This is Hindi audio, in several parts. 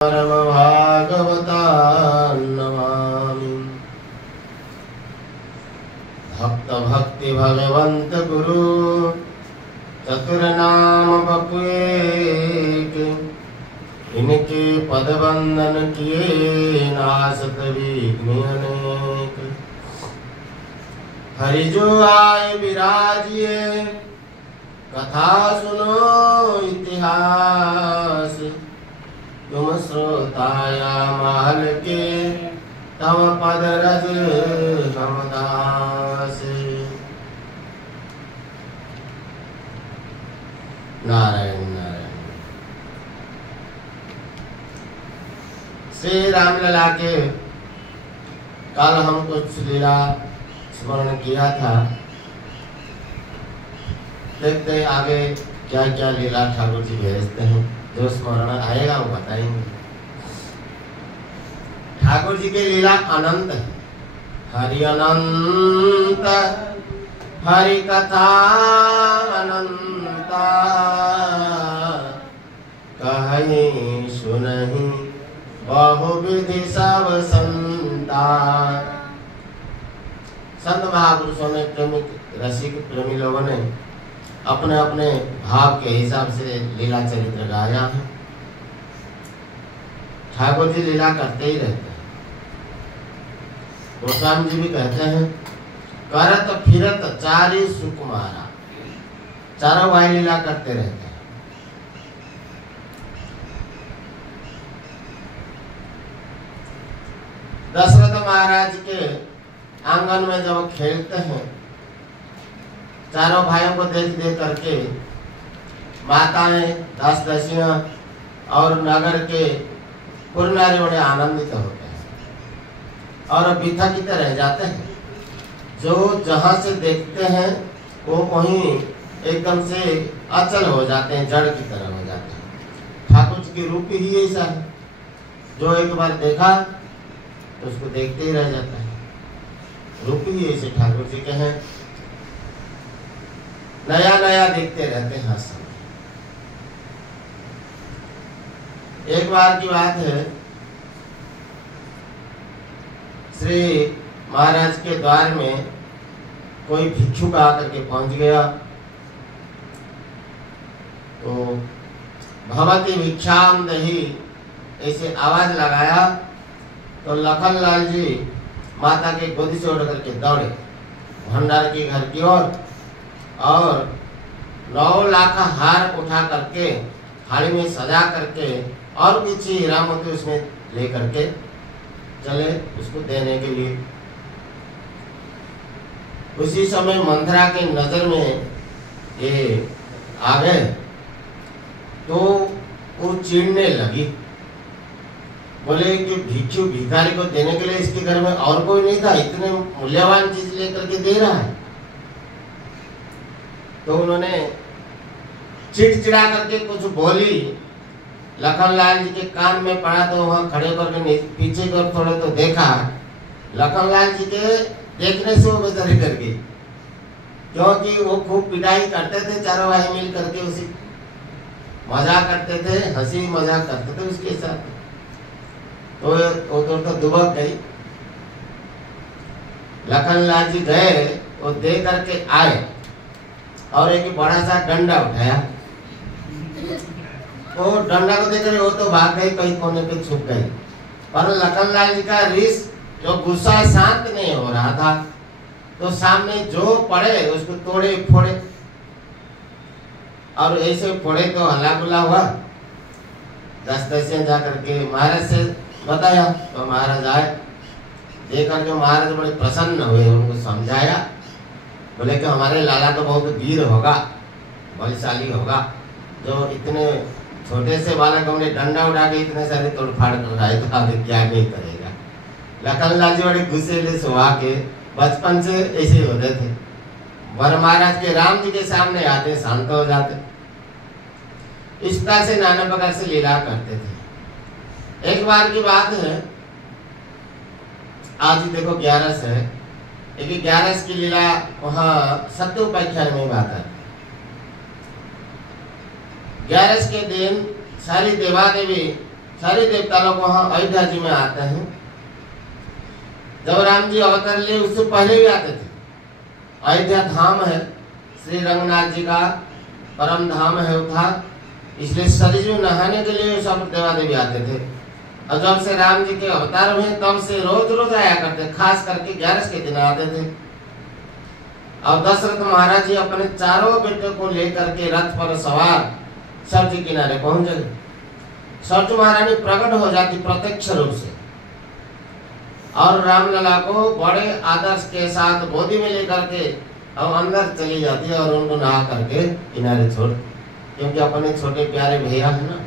परम भागवता नमामि। भक्त भक्ति भगवंत गुरु चतुरनाम बपुएक, इनके पद वंदन किए नासत विघ्न अनेक। हरि जो आए विराजिए कथा सुनो इतिहास, तुम श्रोताया महल के तव पद रज हमदास। नारायण नारायण। श्री रामलला के कल हम कुछ लीला स्मरण किया था। देखते आगे क्या क्या लीला ठाकुर जी भेजते हैं। जो स्मरण आएगा वो बताएंगे। ठाकुर जी की लीला अनंत है। हरि अनंत हरि कथा अनंता, कहीं सुनहि बहुविधि सब संता। संत महापुरुषों ने प्रेमी रसिक प्रेमी लोगों ने अपने अपने भाव के हिसाब से लीला चरित्र गाया है। ठाकुर जी लीला करते ही रहते हैं। गोस्वामी जी भी कहते हैं, करत फिरत चारि सुकुमारा। चारों भाई लीला करते रहते हैं। दशरथ महाराज के आंगन में जब खेलते हैं, चारों भाइयों को देख देख करके माताएं, दास दासियां और नगर के पुरनारी बड़े आनंदित होते हैं और बिथकित रह जाते हैं। जो जहां से देखते हैं वो वहीं एकदम से अचल हो जाते हैं, जड़ की तरह हो जाते हैं। ठाकुर जी की रूप ही ऐसा है, जो एक बार देखा तो उसको देखते ही रह जाता है। रूप ही ऐसे ठाकुर जी के हैं, नया नया देखते रहते हैं हर समय। एक बार की बात है, श्री महाराज के द्वार में कोई भिक्षुक आकर के पहुंच गया। तो भवती भिक्षाम दही ऐसे आवाज लगाया तो लखन लाल जी माता के गोदी से उठ करके दौड़े भंडार के घर की ओर और 9 लाख हार उठा करके थाली में सजा करके और कुछ हीरा मोती उसमें ले करके चले उसको देने के लिए। उसी समय मंथरा के नजर में ये आ गए तो वो चिढ़ने लगी। बोले कि भिक्षु भिखारी को देने के लिए इसके घर में और कोई नहीं था, इतने मूल्यवान चीज लेकर के दे रहा है। तो उन्होंने चिड़चिड़ा करके कुछ बोली। लखनलाल जी के कान में पड़ा तो वहां खड़े करके पीछे कर थोड़े तो देखा। लखनलाल जी के देखने से वो बेचारे डर गई, क्योंकि वो खूब पिटाई करते थे चारों भाई मिल करके, उसी मजाक करते थे, हंसी मजाक करते थे उसके साथ। तो वो तो दुबक गई। लखनलाल जी गए, वो दे करके आए और एक बड़ा सा डंडा उठाया। तो डंडा को देखकर वो तो भाग गई, कहीं कोने पे छुप गई। पर लखनलाल जी का रिस जो गुस्सा शांत नहीं हो रहा था, तो सामने जो पड़े उसको तोड़े फोड़े और ऐसे फोड़े तो हल्ला गुल्ला हुआ। दस जाकर के महाराज से बताया तो महाराज आए। देख करके महाराज बड़े प्रसन्न हुए, उनको समझाया। बोले कि हमारे लाला तो बहुत वीर होगा, बलशाली होगा, जो इतने छोटे से बालक हमने डंडा उठा के इतने सारे तोड़फाड़ कराए तो आगे क्या नहीं करेगा। लखनलाल जी बड़े गुस्से सुहा के बचपन से ऐसे होते थे। वर महाराज के राम जी के सामने आते शांत हो जाते। इस तरह से नाना प्रकार से लीला करते थे। एक बार की बात है, आज देखो 11 है, एक 11 की लीला वहाँ सत्योपाख्यान में बात है। 11 के दिन सारी देवा देवी सारे देवता लोग वहाँ अयोध्या जी में आते हैं। जब राम जी अवतार लिए उससे पहले भी आते थे। अयोध्या धाम है, श्री रंगनाथ जी का परम धाम है वो था, इसलिए सरयू में नहाने के लिए सब देवा देवी आते थे। और जब से राम जी के अवतार हुए तब से रोज रोज आया करते, खास करके 11 के दिन आते थे। और दशरथ महाराज जी अपने चारों बेटों को लेकर के रथ पर सवार सरयू किनारे पहुंच गए। सरयू महारानी प्रकट हो जाती प्रत्यक्ष रूप से और रामलला को बड़े आदर्श के साथ गोदी में लेकर के और अंदर चली जाती है और उनको नहा करके किनारे छोड़, क्योंकि अपने छोटे प्यारे भैया है ना।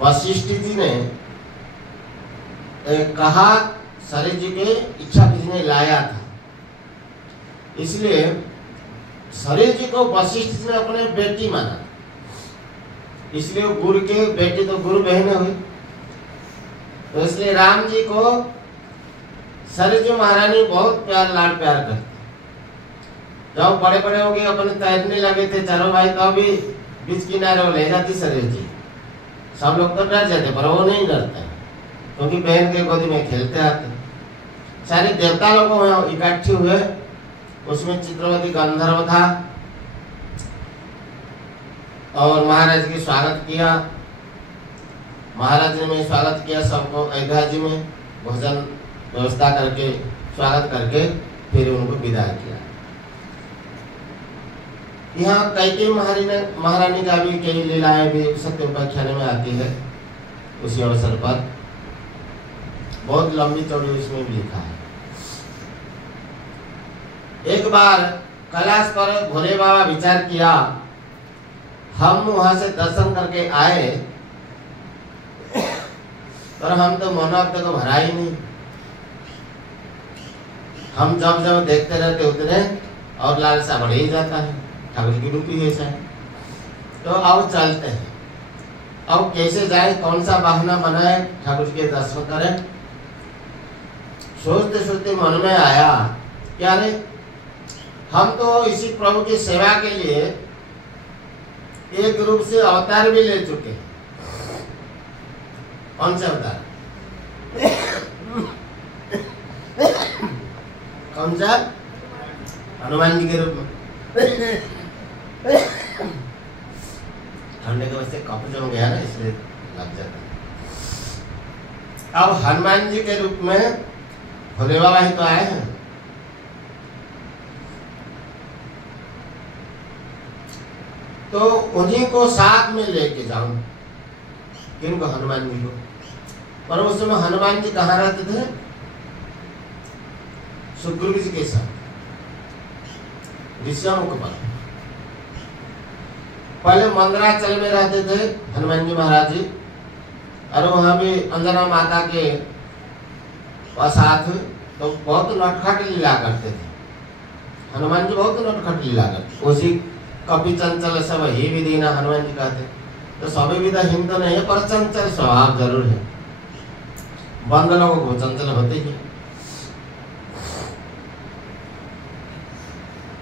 वशिष्ठ जी ने कहा सरयू जी के इच्छा किसी ने लाया था, इसलिए सरयू जी को वशिष्ठ जी ने अपने बेटी माना, इसलिए गुरु के बेटी तो गुरु बहन हुई। तो इसलिए राम जी को सरयू महारानी बहुत प्यार लाड प्यार करती। जब बड़े बड़े हो गए अपने तैरने लगे थे चारों भाई, तो भी बीच किनारे ले जाती सरयू जी। सब लोग तो डर जाते पर वो नहीं डरते, क्योंकि बहन के गोदी में खेलते आते। सारे देवता लोग इकट्ठे हुए, उसमें चित्रवती गंधर्व था और महाराज की स्वागत किया। महाराज ने स्वागत किया सबको अयोध्या जी में, भोजन व्यवस्था करके स्वागत करके फिर उनको विदा किया। यहाँ कैकेयी महारानी का भी कई लीलाएं भी सत्य उपाख्यान में आती है। उसी अवसर पर बहुत लंबी चौड़ी उसमें भी लिखा है। एक बार कैलाश पर भोले बाबा विचार किया, हम वहां से दर्शन करके आए पर हम तो मनोक्त को भरा ही नहीं। हम जब जब देखते रहते उतने और लालसा बढ़ ही जाता है, ठाकुर की रूपी जैसा है। तो अब चलते हैं, अब कैसे जाए, कौन सा बहाना बनाए ठाकुर के दर्शन करें। सोचते सोचते मन में आया क्या रे, हम तो इसी प्रभु की सेवा के लिए एक रूप से अवतार भी ले चुके हैं। कौन से अवतार? कौन सा? हनुमान जी के रूप में। ठंडे के वजह से कप जम गया ना, इसलिए लग जाता है। अब हनुमान जी के रूप में भोले बाबा ही तो आए हैं। तो उन्हीं को साथ में लेके जाऊं, किनको? हनुमान जी को। पर उस समय हनुमान जी कहाँ रहते थे? सुग्रीव जी के साथ ऋषिमुख पर। पहले मंदराचल में रहते थे हनुमान जी महाराज जी, और वहां भी अंजना माता के साथ तो बहुत नटखट लीला करते थे। हनुमान जी बहुत नटखट लीला करते। उसी कपि चंचल सब ही विधि ना हनुमान जी कहते। तो सभी विधा हिंद तो नहीं है, पर चंचल स्वभाव जरूर है। बंद लोगों को चंचल होते ही।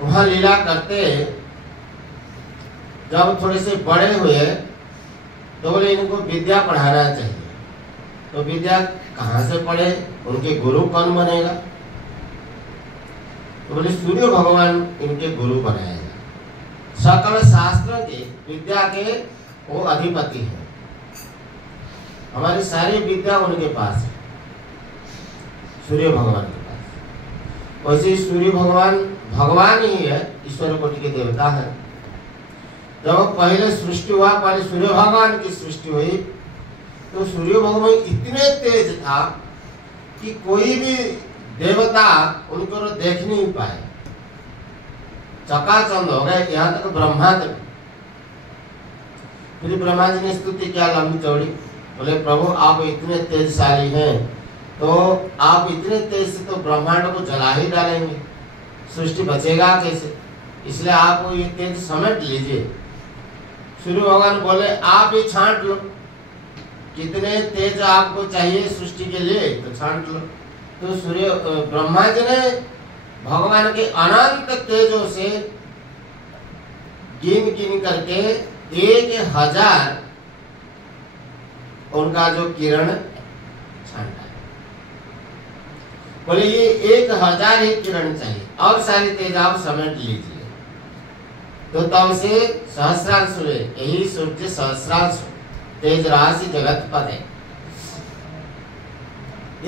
वहां लीला करते, जब थोड़े से बड़े हुए तो बोले इनको विद्या पढ़ाना चाहिए। तो विद्या कहाँ से पढ़े, उनके गुरु कौन बनेगा? तो बोले सूर्य भगवान इनके गुरु बनाएगा। सकल शास्त्रों के विद्या के वो अधिपति है। हमारी सारी विद्या उनके पास है, सूर्य भगवान के पास। वैसे सूर्य भगवान भगवान ही है, ईश्वर कोटि के देवता है। जब पहले सृष्टि हुआ, पहले सूर्य भगवान की सृष्टि हुई, तो सूर्य भगवान इतने तेज था कि कोई भी देवता उनको देख नहीं पाए, चकाचौंध हो गए, यहाँ तक ब्रह्मा तक। फिर ब्रह्मा जी ने स्तुति किया लंबी चौड़ी, बोले प्रभु आप इतने तेजशाली हैं, तो आप इतने तेज से तो ब्रह्मांड को जला ही डालेंगे, सृष्टि बचेगा कैसे? इसलिए आप ये तेज समेट लीजिए। सूर्य भगवान बोले आप ही छांट लो, कितने तेज आपको चाहिए सृष्टि के लिए तो छांट लो। तो सूर्य ब्रह्मा जी ने भगवान के अनंत तेजों से गिन गिन करके 1000 उनका जो किरण छांटा। बोले ये 1000 ही किरण चाहिए और सारी तेज आप समेट लीजिए। तो तब से सहस्रांश हुए, यही सूर्य सहस्रांश तेज राशि जगत पद है।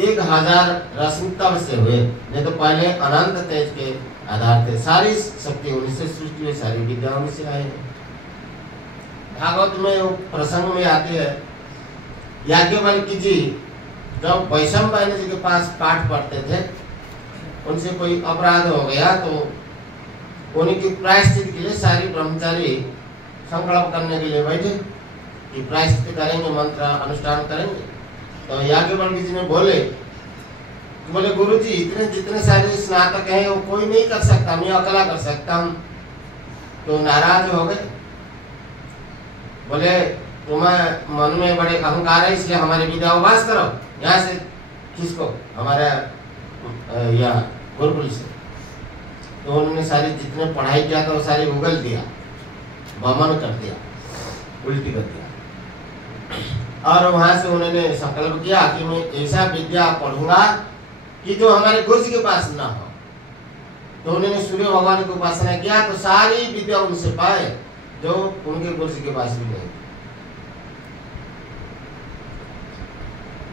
1000 रश्मि तब से हुए, नहीं तो पहले अनंत तेज के आधार थे। सारी शक्ति उन्हीं से सृष्टि हुई, सारी विद्या उन्हीं से आई है। भागवत में वो प्रसंग में आती है, याज्ञवल्क्य जी जब वैशंपायन जी के पास पाठ पढ़ते थे, उनसे कोई अपराध हो गया तो उन्हीं की प्रायश्चित के लिए सारी ब्रह्मचारी संकल्प करने के लिए बैठे कि प्रायश्चित करेंगे, मंत्र अनुष्ठान करेंगे। तो याज्ञवल्क्य जी ने बोले गुरु जी इतने जितने सारे स्नातक हैं वो कोई नहीं कर सकता, मैं अकेला कर सकता हूँ। तो नाराज हो गए, बोले तुम्हें मन में बड़े अहंकार है इसलिए हमारी विद्या उपास करो, यहाँ से किसको हमारे या गुरुकुल से। तो उन्होंने सारी जितने पढ़ाई किया था वो सारी उगल दिया, वमन कर दिया, उल्टी कर दिया। और वहां से उन्होंने संकल्प किया कि मैं ऐसा विद्या पढ़ूंगा कि जो हमारे गुरु जी के पास ना हो। तो उन्होंने सूर्य भगवान की उपासना किया, तो सारी विद्या उनसे पाए जो उनके गुरु जी के पास भी नहीं।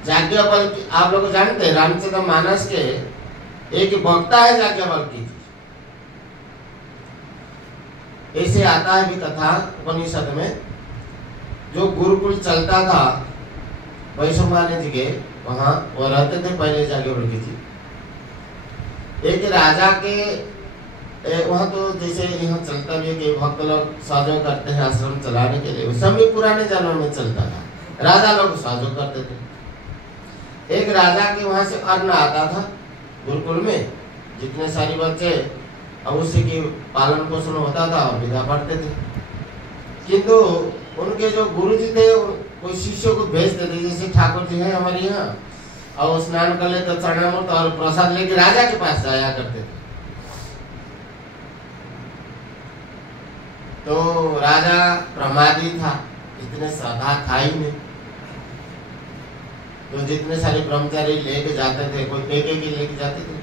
याज्ञवल्क्य आप लोग जानते हैं, रामचरितमानस के एक वक्ता है याज्ञवल्क्य जी। ऐसे आता है भी कथा उपनिषद में, जो गुरुकुल चलता था वैशंपायन जी के वहां वो रहते थे पहले याज्ञवल्क्य जी। एक राजा के वहां तो जैसे यहाँ चलता भी है कि भक्त लोग सहयोग करते हैं आश्रम चलाने के लिए, उस समय पुराने जमाने में चलता था, राजा लोग सहयोग करते थे। एक राजा के वहां से अन्न आता था गुरुकुल में, जितने सारी बच्चे अब उसी की पालन पोषण होता था और विद्या पढ़ते थे। किंतु उनके जो गुरु जी थे कोई शिष्यों को भेजते थे, जैसे ठाकुर जी हैं हमारे यहाँ, और स्नान कर ले तो चरणामृत और प्रसाद लेके राजा के पास जाया करते थे। तो राजा प्रमादी था, इतने श्रद्धा था ही नहीं। तो जितने सारे ब्रह्मचारी लेके जाते थे, कोई एक लेके जाते थे।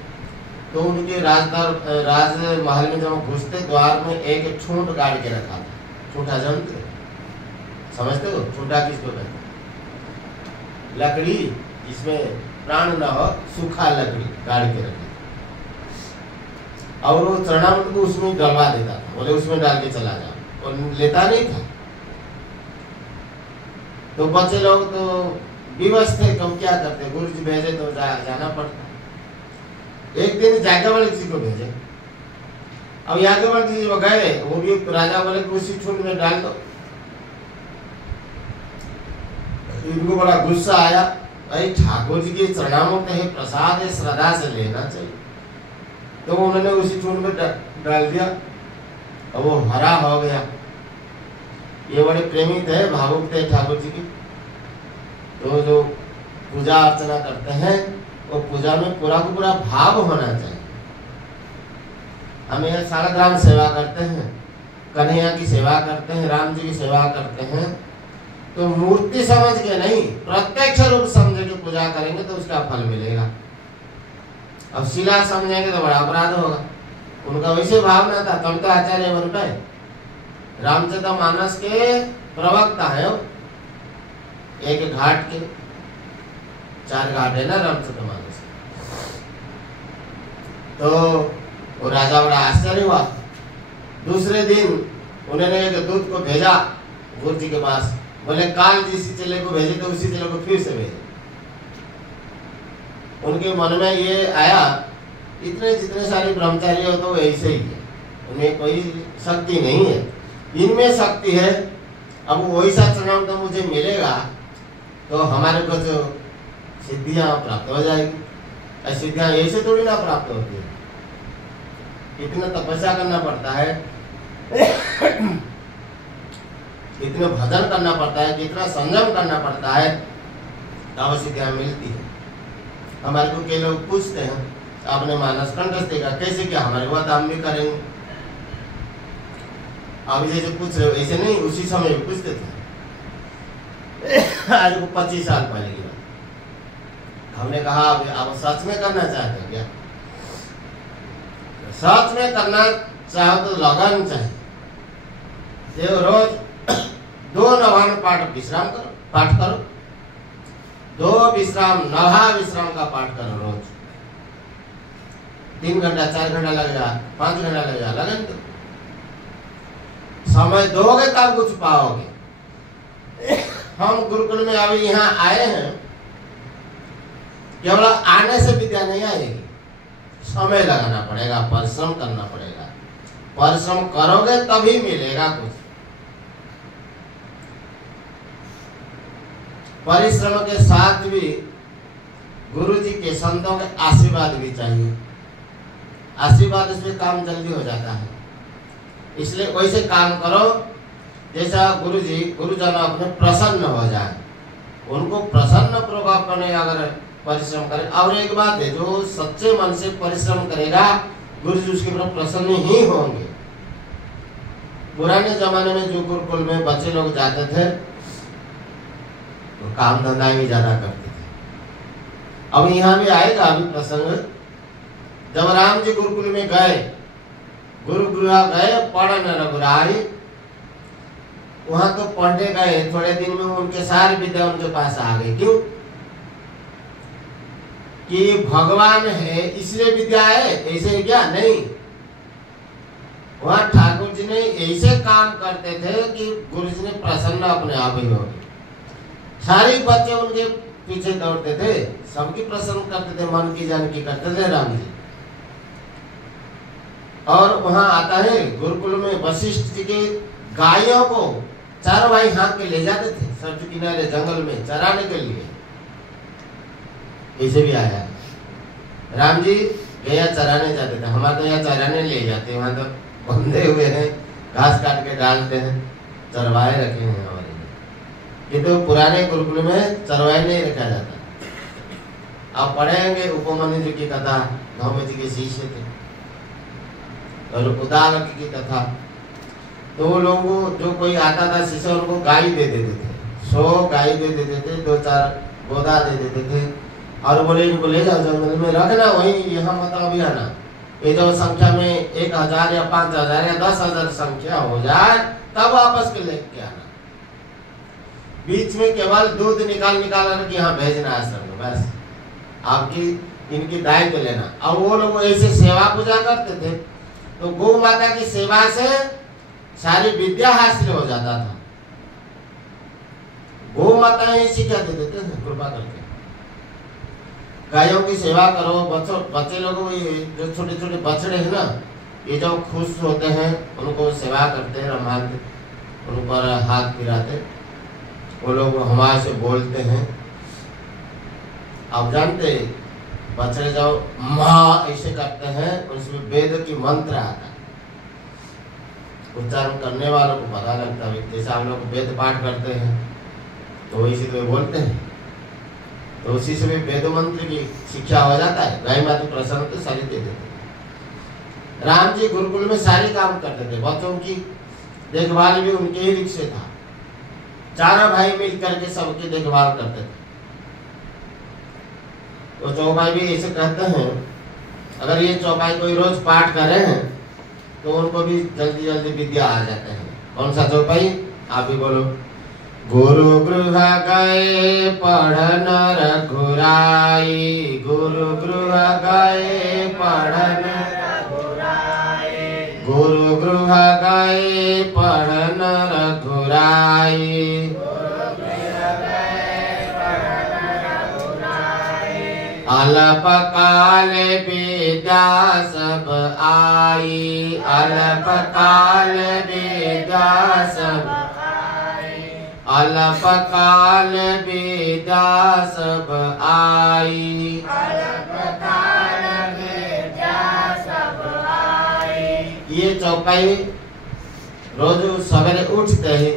तो उनके राज महल में जब घुसते द्वार में एक छूंट गाड़ के रखा था। छूंटा जानते समझते हो? छूंटा किसको कहते? लकड़ी, इसमें प्राण न हो, सूखा लकड़ी गाड़ के रखा, और वो चरणामृत को उसमें डलवा देता था, बोले उसमें डाल के चला जा, और लेता नहीं था। तो बच्चे लोग तो विवश थे, कब क्या करते, गुरु जी भेजे तो जाना पड़ता। एक दिन याज्ञवल्क्य जी को भेजे, अब याज्ञवल्क्य जी गए, वो भी राजा बोले कि उसी छूंट में डाल दो। इनको बड़ा गुस्सा आया, अरे ठाकुर जी के चरणामृत है, प्रसाद है, श्रद्धा से लेना चाहिए। तो उन्होंने उसी छूंट में डाल दिया, और वो हरा हो गया। ये बड़े प्रेमी थे, भावुक थे ठाकुर जी की। तो जो पूजा अर्चना करते हैं वो पूजा में पूरा का पूरा भाव होना चाहिए। हम यहाँ सालग्राम सेवा करते हैं, कन्हैया की सेवा करते हैं, राम जी की सेवा करते हैं, तो मूर्ति समझ के नहीं, प्रत्यक्ष रूप समझ के पूजा करेंगे तो उसका फल मिलेगा। अब शिला समझेंगे तो बड़ा अपराध होगा। उनका वैसे भावना था, तब तो आचार्य बन पाए। रामचरितमानस के प्रवक्ता है वो। एक घाट के 4 घाट है ना रामचरितमानस। तो वो राजा बड़ा आश्चर्य हुआ। दूसरे दिन उन्होंने एक दूत को भेजा गुरु जी के पास, बोले काल जिस चेले को भेजे तो उसी चेले को फिर से भेजे। उनके मन में ये आया, इतने जितने सारे ब्रह्मचारी हो तो ऐसे ही है, उन्हें कोई शक्ति नहीं है, इनमें शक्ति है। अब वैसा चुनाव तो मुझे मिलेगा तो हमारे को जो सिद्धियां प्राप्त हो जाएगी। सिद्धियां ऐसे थोड़ी ना प्राप्त होती है, इतना तपस्या करना पड़ता है, इतना भजन करना पड़ता है, इतना संयम करना पड़ता है, तब सिद्धियां मिलती है। हमारे को के लोग पूछते हैं आपने मानस कंठस्थ देखा कैसे, क्या हमारे बात हम भी करेंगे। अभी जैसे पूछ रहे हो ऐसे नहीं, उसी समय पूछते थे। आज को 25 साल पहले की बात। हमने कहा अब सच में करना चाहते हैं क्या? सच में करना चाहो तो लगन चाहिए। देव रोज 2 नवान पाठ करो, 2 विश्राम नहा विश्राम का पाठ करो रोज। 3 घंटा 4 घंटा लगेगा, 5 घंटा लगेगा, लगन दो। समय दोगे तब कुछ पाओगे। हम गुरुकुल में अभी यहाँ आए हैं, केवल आने से विद्या नहीं आएगी, समय लगाना पड़ेगा, परिश्रम करना पड़ेगा। परिश्रम करोगे तभी मिलेगा कुछ। परिश्रम के साथ भी गुरु जी के संतों के आशीर्वाद भी चाहिए। आशीर्वाद से काम जल्दी हो जाता है। इसलिए वैसे काम करो जैसा गुरुजन अपने प्रसन्न हो जाए। उनको प्रसन्न पूर्वक अपने अगर परिश्रम करे। और एक बात है, जो सच्चे मन से परिश्रम करेगा गुरु जी उसके ऊपर प्रसन्न ही होंगे। पुराने जमाने में जो गुरुकुल में बच्चे लोग जाते थे तो काम धंधा ही ज्यादा करते थे। अब यहाँ भी आएगा अभी प्रसंग, जब राम जी गुरुकुल में गए, गुरुगृह गए, पढ़न रघुराई, वहां तो पढ़ने गए, थोड़े दिन में उनके सारी विद्या उनके पास आ गई। क्यों? कि भगवान है इसलिए विद्या है, ऐसे क्या नहीं। वहां ठाकुर जी ने ऐसे काम करते थे कि गुरु जी ने प्रसन्न अपने आप ही हो गए। सारे बच्चे उनके पीछे दौड़ते थे, सबकी प्रसन्न करते थे, मन की जानकी करते थे राम जी। और वहां आता है गुरुकुल में वशिष्ठ जी के गायों को 4 भाई हाँक के ले जाते थे सड़क किनारे जंगल में चराने के लिए। ऐसे भी आया राम जी गया चराने जाते थे। हमारे तो यहाँ चराने ले जाते हैं, वहां तो बंधे हुए हैं, घास काट के डालते हैं, चरवाए रखे हैं हमारे। ये तो पुराने गुरुकुल में चरवाए नहीं रखा जाता। आप पढ़ेंगे उपमन्यु जी की कथा, धौम्य जी के शिष्य थे, और उदालक की कथा। तो वो लोगों जो कोई आता था शिष्य उनको गाय दे देते थे, 100 गाय दे देते थे, 2-4 गोदा दे देते थे, और बोले इनको ले जाओ जंगल में रखना, वही यहाँ मत अभी आना। ये जो संख्या में 1000 या 5000 या 10,000 संख्या हो जाए तब वापस के लेके आना। बीच में केवल दूध निकाल कर यहाँ भेजना आश्रम में, बस आपकी इनकी दायित्व लेना। और वो लोग ऐसे सेवा पूजा करते थे, तो गौ माता की सेवा से सारी विद्या हासिल हो जाता था। गौ माता ही शिक्षा दे देते थे कृपा करके। गायों की सेवा करो, बच्चे लोगों जो छोटे छोटे बछड़े हैं ना, ये जो खुश होते हैं उनको सेवा करते हैं, रमाते, उन पर हाथ फिराते, वो लोग हमारे से बोलते हैं। आप जानते बछड़े जब माँ ऐसे करते हैं उसमें वेद की मंत्र आता है, उच्चारण करने वालों को पता लगता है। जैसे हम लोग वेद पाठ करते हैं तो इसी तो बोलते हैं, तो उसी से भी वेद मंत्र की शिक्षा हो जाता है। गाय माता प्रसन्न तो सारी दे देते। राम जी गुरुकुल में सारे काम करते थे, बच्चों की देखभाल भी उनके ही रिक्शे था। 4 भाई मिल करके सबकी देखभाल करते थे। तो चौपाई भी ऐसे कहते हैं, अगर ये चौपाई कोई रोज पाठ कर रहे हैं तो उनको भी जल्दी जल्दी विद्या आ जाते हैं। कौन सा चौपाई? आप भी बोलो। गुरु गृह गए पढ़न रघुराई, गुरु गृह गए पढ़न रघुराई, गुरु गृह गए पढ़न रघुराई, अल्प काल विद्या सब आई, अल्प काल विद्या सब आई, अल्प काल विद्या सब आई, अल्प काल विद्या सब आई। ये चौपाई रोज सवेरे उठते ही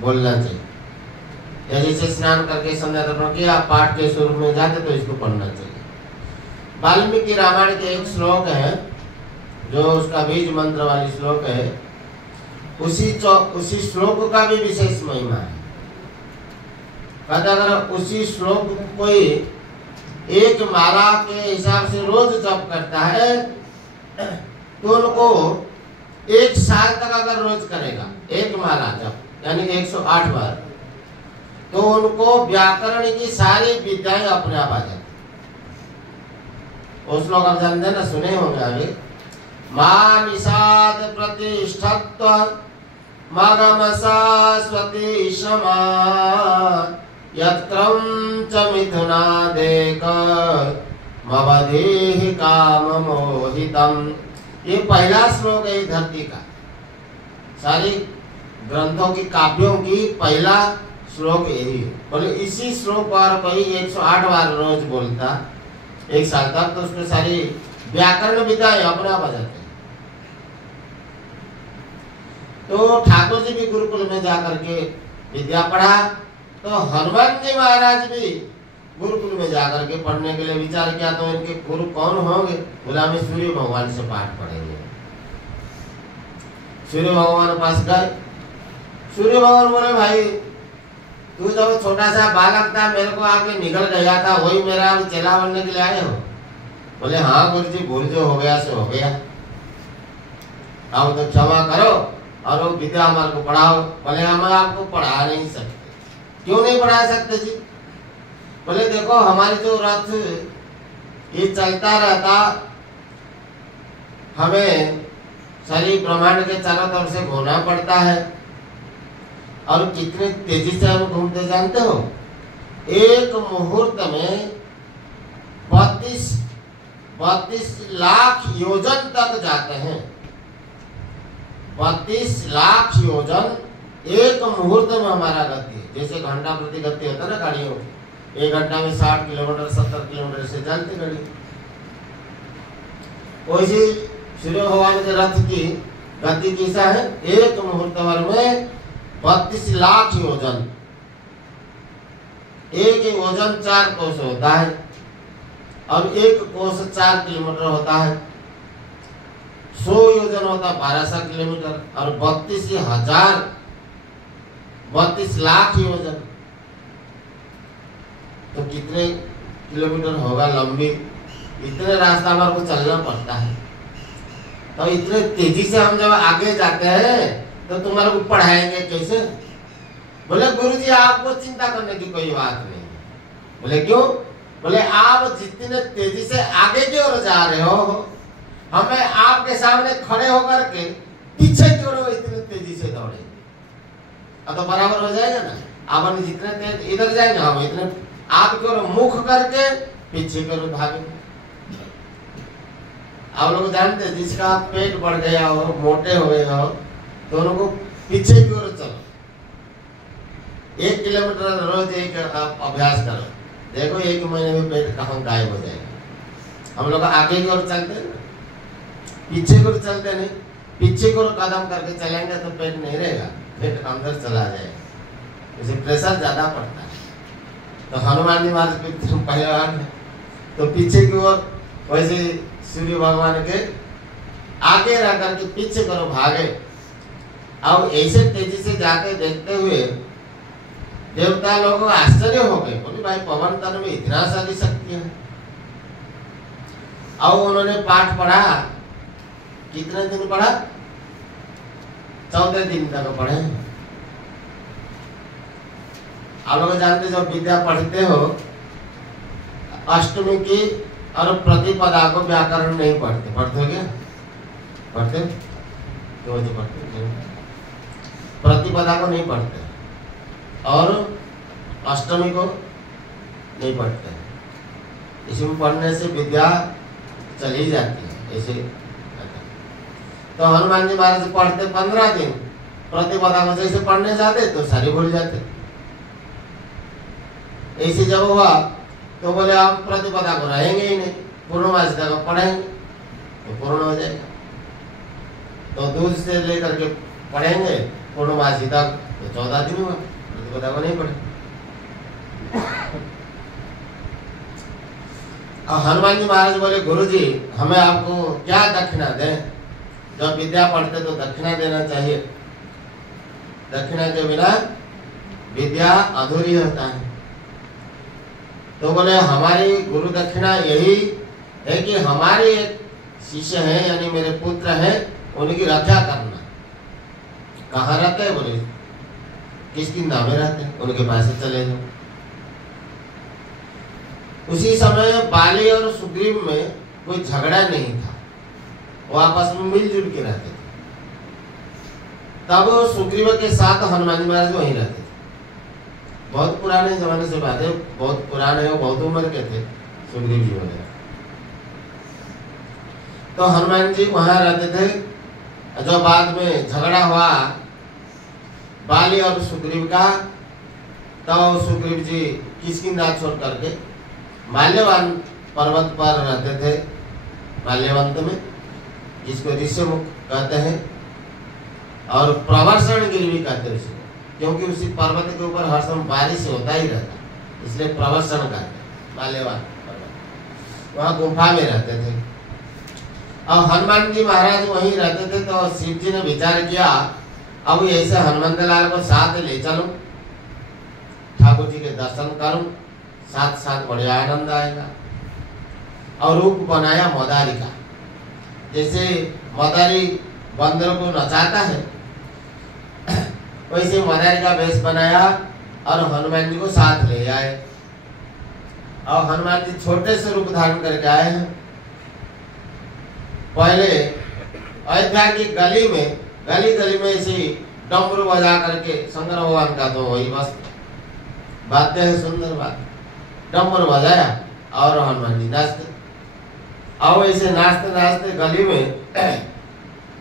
बोलना चाहिए। या जैसे स्नान करके संध्या दर्पण किया, पाठ के स्वरूप में जाते तो इसको पढ़ना चाहिए। वाल्मीकि रामायण के एक श्लोक है जो उसका बीज मंत्र वाली श्लोक है, उसी श्लोक का भी विशेष महिमा है। कहते अगर उसी श्लोक को कोई एक माला के हिसाब से रोज जप करता है तो उनको 1 साल तक अगर रोज करेगा एक माला जप यानी 108 बार, तो उनको व्याकरण की सारी विद्याएं अपने आप आ जाती। उस लोग आप जानते हैं ना, सुने होंगे आगे, मां निषाद प्रतिष्ठत्व मगम सरस्वती क्षमा यत्रम च मिथुनादेक मवधेहि काम मोहितम। ये पहला श्लोक है धरती का, सारी ग्रंथों की काव्यों की पहला श्लोक यही है। बोले इसी श्लोक पर कोई 108 बार रोज बोलता 1 साल तक, तो उसमें सारी व्याकरण विद्याएं अपने आप आ जाते हैं। तो ठाकुर जी भी गुरुकुल में जाकर के विद्या पढ़ा, तो हनुमान जी महाराज भी गुरुकुल में जाकर के पढ़ने के लिए विचार किया। तो इनके गुरु कौन होंगे? बोला हम सूर्य भगवान से पाठ पढ़ेंगे। सूर्य भगवान पास गए। सूर्य भगवान बोले भाई तू जब छोटा सा बालक था मेरे को आके निकल गया था, वही मेरा चेला बनने के लिए आए हो? बोले हाँ गुरु जी, भूल जो हो गया सो हो गया, अब तो क्षमा करो और वो विद्या हमारे को पढ़ाओ। बोले हम आपको पढ़ा नहीं सकते। क्यों नहीं पढ़ा सकते जी? बोले देखो हमारे जो रथ ये चलता रहता, हमें सारी ब्रह्मांड के चारों तरफ से घूमना पड़ता है, और कितने तेजी से हम घूमते जानते हो? एक मुहूर्त में 32 लाख योजन तक जाते हैं। 32 लाख योजन एक मुहूर्त में हमारा गति है। जैसे घंटा प्रति गति होता है ना गाड़ियों, 1 घंटा में 60 किलोमीटर 70 किलोमीटर से चलती गाड़ी। वैसे सूर्य भगवान के रथ की गति कैसा है? एक मुहूर्त भर में 32 लाख योजन। एक योजन 4 कोस होता है, और 1 कोस 4 किलोमीटर होता है। 100 योजन होता है 1200 किलोमीटर, और 32 लाख योजन तो कितने किलोमीटर होगा लंबी? इतने रास्ता हमारे को चलना पड़ता है। तो इतने तेजी से हम जब आगे जाते हैं तो तुम्हारे को पढ़ाएंगे कैसे? बोले गुरुजी आपको चिंता करने की कोई बात नहीं। बोले क्यों? बोले आप जितने तेजी से आगे की ओर जा रहे हो, हमें आपके सामने खड़े होकर के पीछे की ओर इतने तेजी से दौड़ेंगे, अब तो बराबर हो जाएगा ना। आप जितने तेज इधर जाएंगे, हम इतने आपकी ओर मुख करके पीछे की ओर भागेंगे। आप लोग जानते हैं जिसका पेट बढ़ गया हो, मोटे हो गए हो, दोनों को पीछे की ओर चलो। 1 किलोमीटर रोज एक अभ्यास करो, देखो 1 महीने में पेट कहाँ गायब हो जाएगा। हम लोग आगे की ओर चलते हैं, पीछे की ओर चलते नहीं। पीछे की ओर कदम करके चलेंगे तो पेट नहीं रहेगा, पेट अंदर चला जाएगा, इसे प्रेशर ज्यादा पड़ता है। तो हनुमान जी महाराज पहलवान है, तो पीछे की ओर वैसे सूर्य भगवान के आगे रह करके पीछे करो भागे। अब ऐसे तेजी से जाके देखते हुए देवता लोगों को आश्चर्य हो गए। बोले भाई पवन तन में इतना सारी शक्ति है। अब उन्होंने पाठ पढ़ा। कितने दिन पढ़ा? 14 दिन तक पढ़े। आप लोग जानते जब विद्या पढ़ते हो, अष्टमी की और प्रतिपदा को व्याकरण नहीं पढ़ते। पढ़ते हो क्या? पढ़ते क्यों पढ़ते? प्रतिपदा को नहीं पढ़ते और अष्टमी को नहीं पढ़ते। इसमें पढ़ने से विद्या चली जाती है ऐसे। तो हनुमान जी महाराज पढ़ते 15 दिन, प्रतिपदा को जैसे पढ़ने जाते तो सारी भूल जाते। ऐसे जब हुआ तो बोले आप प्रतिपदा को रहेंगे ही नहीं, पूर्णमासी तक पढ़ेंगे तो पूर्ण हो जाएगा। तो दूध से लेकर के पढ़ेंगे पूर्णमासी तक तो 14 दिन हुआ, प्रतिपदा को नहीं पढ़े। हनुमान जी महाराज बोले गुरुजी हमें आपको क्या दक्षिणा दें? जब विद्या पढ़ते तो दक्षिणा देना चाहिए, दक्षिणा के बिना विद्या अधूरी होता है। तो बोले हमारी गुरु दक्षिणा यही है कि हमारे एक शिष्य हैं यानी मेरे पुत्र हैं, उनकी रक्षा करना। कहाँ रहते हैं बोले, किसकी नामे रहते हैं, उनके पास से चले जाओ। उसी समय बाली और सुग्रीव में कोई झगड़ा नहीं था, वो आपस में मिलजुल के रहते थे। तब सुग्रीव के साथ हनुमान जी महाराज वहीं रहते थे। बहुत पुराने जमाने से बात है, बहुत पुराने और बहुत उम्र के थे सुग्रीव जी वगैरह। तो हनुमान जी वहां रहते थे। जो बाद में झगड़ा हुआ बाली और सुग्रीव का, तो सुग्रीव जी किष्किंधा छोड़ करके माल्यवान पर्वत पर रहते थे, माल्यवंत में, जिसको ऋष्यमुख कहते हैं, और प्रवर्षण गिरी भी कहते हैं उसे, क्योंकि उसी पर्वत के ऊपर हर समय बारिश होता ही रहता, इसलिए प्रवर्षण कहते हैं माल्यवान पर्वत। वहाँ गुफा में रहते थे और हनुमान जी महाराज वहीं रहते थे। तो शिव जी ने विचार किया अब ऐसे हनुमंत लाल को साथ ले चलूं, ठाकुर जी के दर्शन करूं, साथ साथ बढ़िया आनंद आएगा। और रूप बनाया मदारी का, जैसे मदारी बंदर को नचाता है वैसे मदारी का वेश बनाया और हनुमान जी को साथ ले आए। और हनुमान जी छोटे से रूप धारण करके आए हैं। पहले अयोध्या की गली में ऐसे डमरू बजा करके, शंकर भगवान का तो वही बस बातें है, सुंदर बात, डमरू बजाया और हनुमान जी नाचते। और ऐसे नाचते नाचते गली में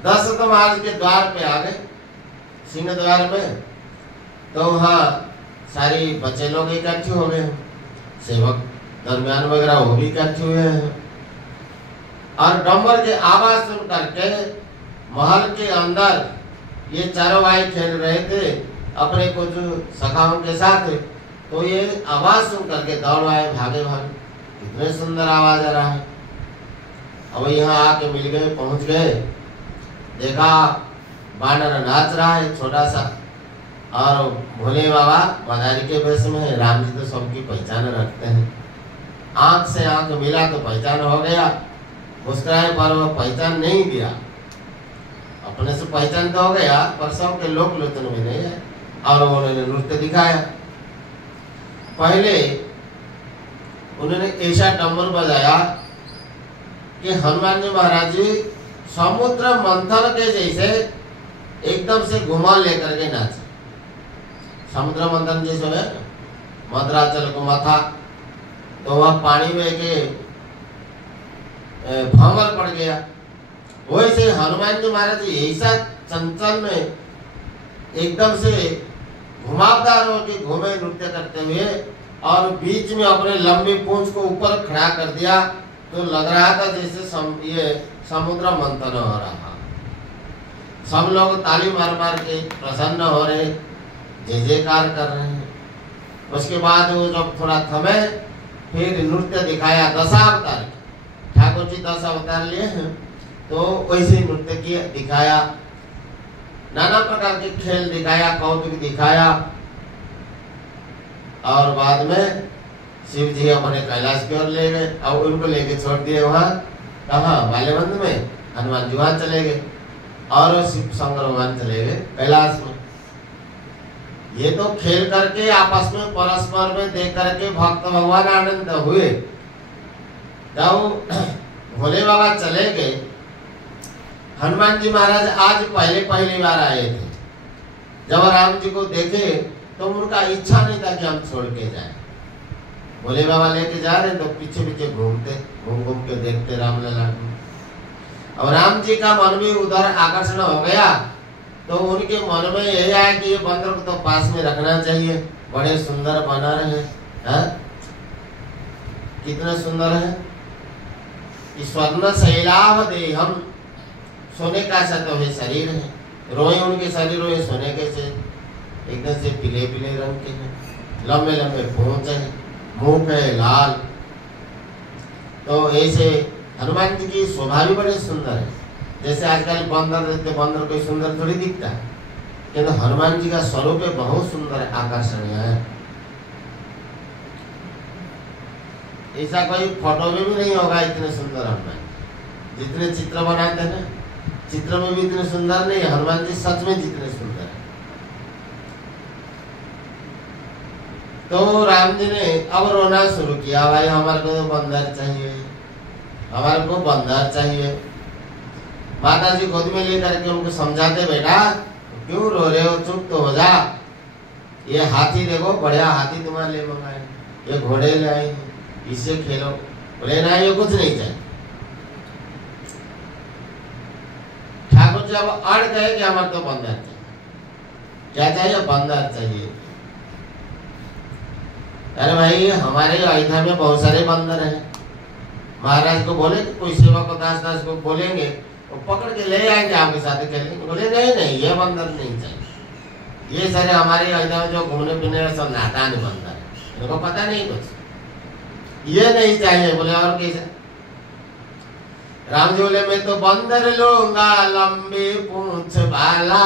10 समाज के द्वार पे आ गए, सिंह द्वार में। तो वहाँ सारी बच्चे लोग इकट्ठे हो गए, सेवक दरमियान वगैरह वो भी इकट्ठे हुए हैं। और डमर के आवाज सुन करके महल के अंदर ये चारों भाई खेल रहे थे अपने कुछ सखाओं के साथ। तो ये आवाज सुन करके दौड़ आए, भागे भागे, कितने सुंदर आवाज आ रहा है। अब यहाँ आके मिल गए, पहुंच गए, देखा बानर नाच रहा है छोटा सा, और भोले बाबा मदारी के वेश में है। राम जी तो सबकी पहचान रखते हैं, आंख से आंख मिला तो पहचान हो गया, मुस्कुराए पर वो पहचान नहीं दिया। अपने से पहचान तो हो गया पर सब के लोक लोचन में नहीं है। और उन्होंने नृत्य दिखाया। पहले उन्होंने ऐसा डमरू बजाया कि हनुमान जी महाराज जी समुद्र मंथन के जैसे एकदम से घुमा लेकर के नाचे। समुद्र मंथन जैसे है मद्राचल को माथा, तो वह पानी में के भंवर पड़ गया। वैसे हनुमान जी महाराज जी ऐसा चंचल में एकदम से घुमावदार होकर घूमे नृत्य करते हुए, और बीच में अपने लंबी पूंछ को ऊपर खड़ा कर दिया, तो लग रहा था जैसे ये समुद्र मंथन हो रहा। सब लोग ताली मार मार के प्रसन्न हो रहे, जय जयकार कर रहे हैं। उसके बाद वो जब थोड़ा थमे, फिर नृत्य दिखाया दशावतार। ठाकुर जी 10 अवतार लिए हैं, तो वैसे नृत्य किया, दिखाया, नाना प्रकार के खेल दिखाया, कौतुक दिखाया। और बाद में शिव जी अपने कैलाश की ओर ले गए और उनको लेके छोड़ दिए वहाँ, कहाँ, माल्यवंत में। हनुमान जी वहाँ चले गए और शिव शंकर भगवान चले गए कैलाश में। ये तो खेल करके आपस में परस्पर में देख करके भक्त भगवान आनंद हुए। जब भोले बाबा चले गए, हनुमान जी महाराज आज पहली बार आए थे। जब राम जी को देखे तो उनका इच्छा नहीं था कि हम छोड़ के जाएं। भोले बाबा लेके जा रहे तो पीछे पीछे घूमते, घूम घूम के देखते रामलला को। और राम जी का मन भी उधर आकर्षण हो गया, तो उनके मन में यही आया कि ये बंदर को तो पास में रखना चाहिए, बड़े सुंदर बना रहे हैं। कितने सुंदर है कि स्वर्ण शैलाभ देहम, सोने का सा तो है शरीर है, रोए उनके शरीर रोए सोने के से एकदम से पीले पीले रंग के हैं, लंबे लंबे पूंछ है, मुंह है लाल। तो ऐसे हनुमान जी की शोभा भी बड़े सुंदर है। जैसे आजकल बंदर देखते, बंदर कोई सुंदर थोड़ी दिखता है, किंतु हनुमान जी का स्वरूप बहुत सुंदर आकर्षणीय है। ऐसा कोई फोटो में भी नहीं होगा इतने सुंदर हनुमान जितने चित्र बनाते हैं ना, चित्र में भी इतने सुंदर नहीं, हनुमान जी सच में जितने सुंदर है। तो राम जी ने अब रोना शुरू किया, भाई हमारे को तो बंदर चाहिए, हमारे को बंदर चाहिए। माता जी गोद में लेकर के उनको समझाते, बेटा क्यों रो रहे हो, चुप तो हो जा, ये हाथी देखो बढ़िया हाथी तुम्हारे लिए मंगाए, ये घोड़े ले आए, इससे खेलो। बोले ना ये कुछ नहीं चाहिए। ठाकुर जी अब अड़ गए कि हमारे तो बंदर चाहिए। क्या चाहिए? बंदर चाहिए। अरे भाई हमारे अयोध्या में बहुत सारे बंदर हैं, महाराज को बोले कि कोई सेवा को दास दास को बोलेंगे वो पकड़ के ले आएंगे आपके साथ खेलेंगे। बोले नहीं नहीं ये बंदर नहीं चाहिए, ये सारे हमारे अयोध्या में जो घूमने फिरने वाले सब नादान बंदर है, इनको पता नहीं कुछ, ये नहीं चाहिए। बोले और कैसे? राम जी बोले मैं तो बंदर लूंगा लंबी पूंछ वाला,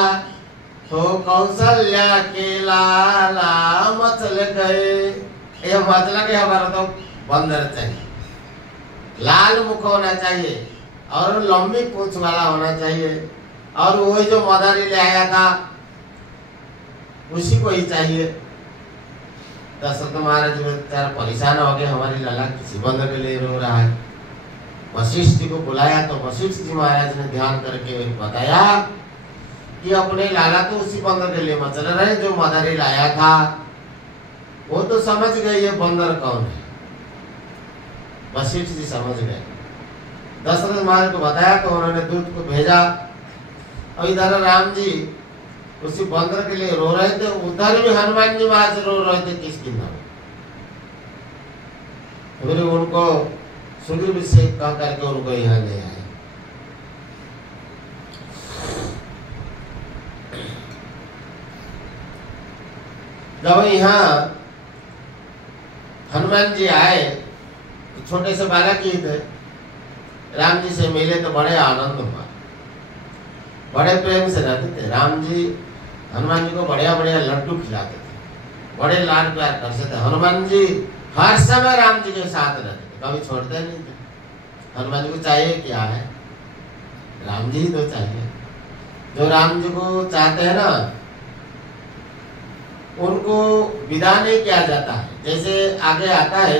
तो कौशल्या के लाला मचल गए। ये मतलब कि हमारा तो बंदर चाहिए, लाल मुख होना चाहिए और लंबी पूंछ वाला होना चाहिए, और वही जो मदारी ले आया था उसी को ही चाहिए। दशरथ महाराज बेचारा परेशान हो गए, हमारी लाला किसी बंदर के लिए रो रहा है। वशिष्ठ जी को बुलाया तो वशिष्ठ जी महाराज ने ध्यान करके बताया कि अपने लाला तो उसी बंदर के लिए मचल रहे जो मदारी लाया था, वो तो समझ गए ये बंदर कौन है। वशिष्ठ जी समझ गए, दशरथ महाराज को बताया तो उन्होंने दूत को भेजा, और इधर राम जी उसी बंदर के लिए रो रहे थे, उधर भी हनुमान जी वहां से रो रहे थे किसकी नाम। फिर उनको सुग्रीव से कह करके उनको यहाँ ले आए। जब यहाँ हनुमान जी आए तो छोटे से बालक ही थे, राम जी से मिले तो बड़े आनंद हुआ, बड़े प्रेम से रहते थे। राम जी हनुमान जी को बढ़िया बढ़िया लड्डू खिलाते थे, बड़े लाड प्यार करते थे। हनुमान जी हर समय राम जी के साथ रहते थे, कभी छोड़ते नहीं थे। हनुमान जी को चाहिए क्या है? राम जी ही तो चाहिए। जो राम जी को चाहते हैं ना उनको विदा नहीं किया जाता है। जैसे आगे आता है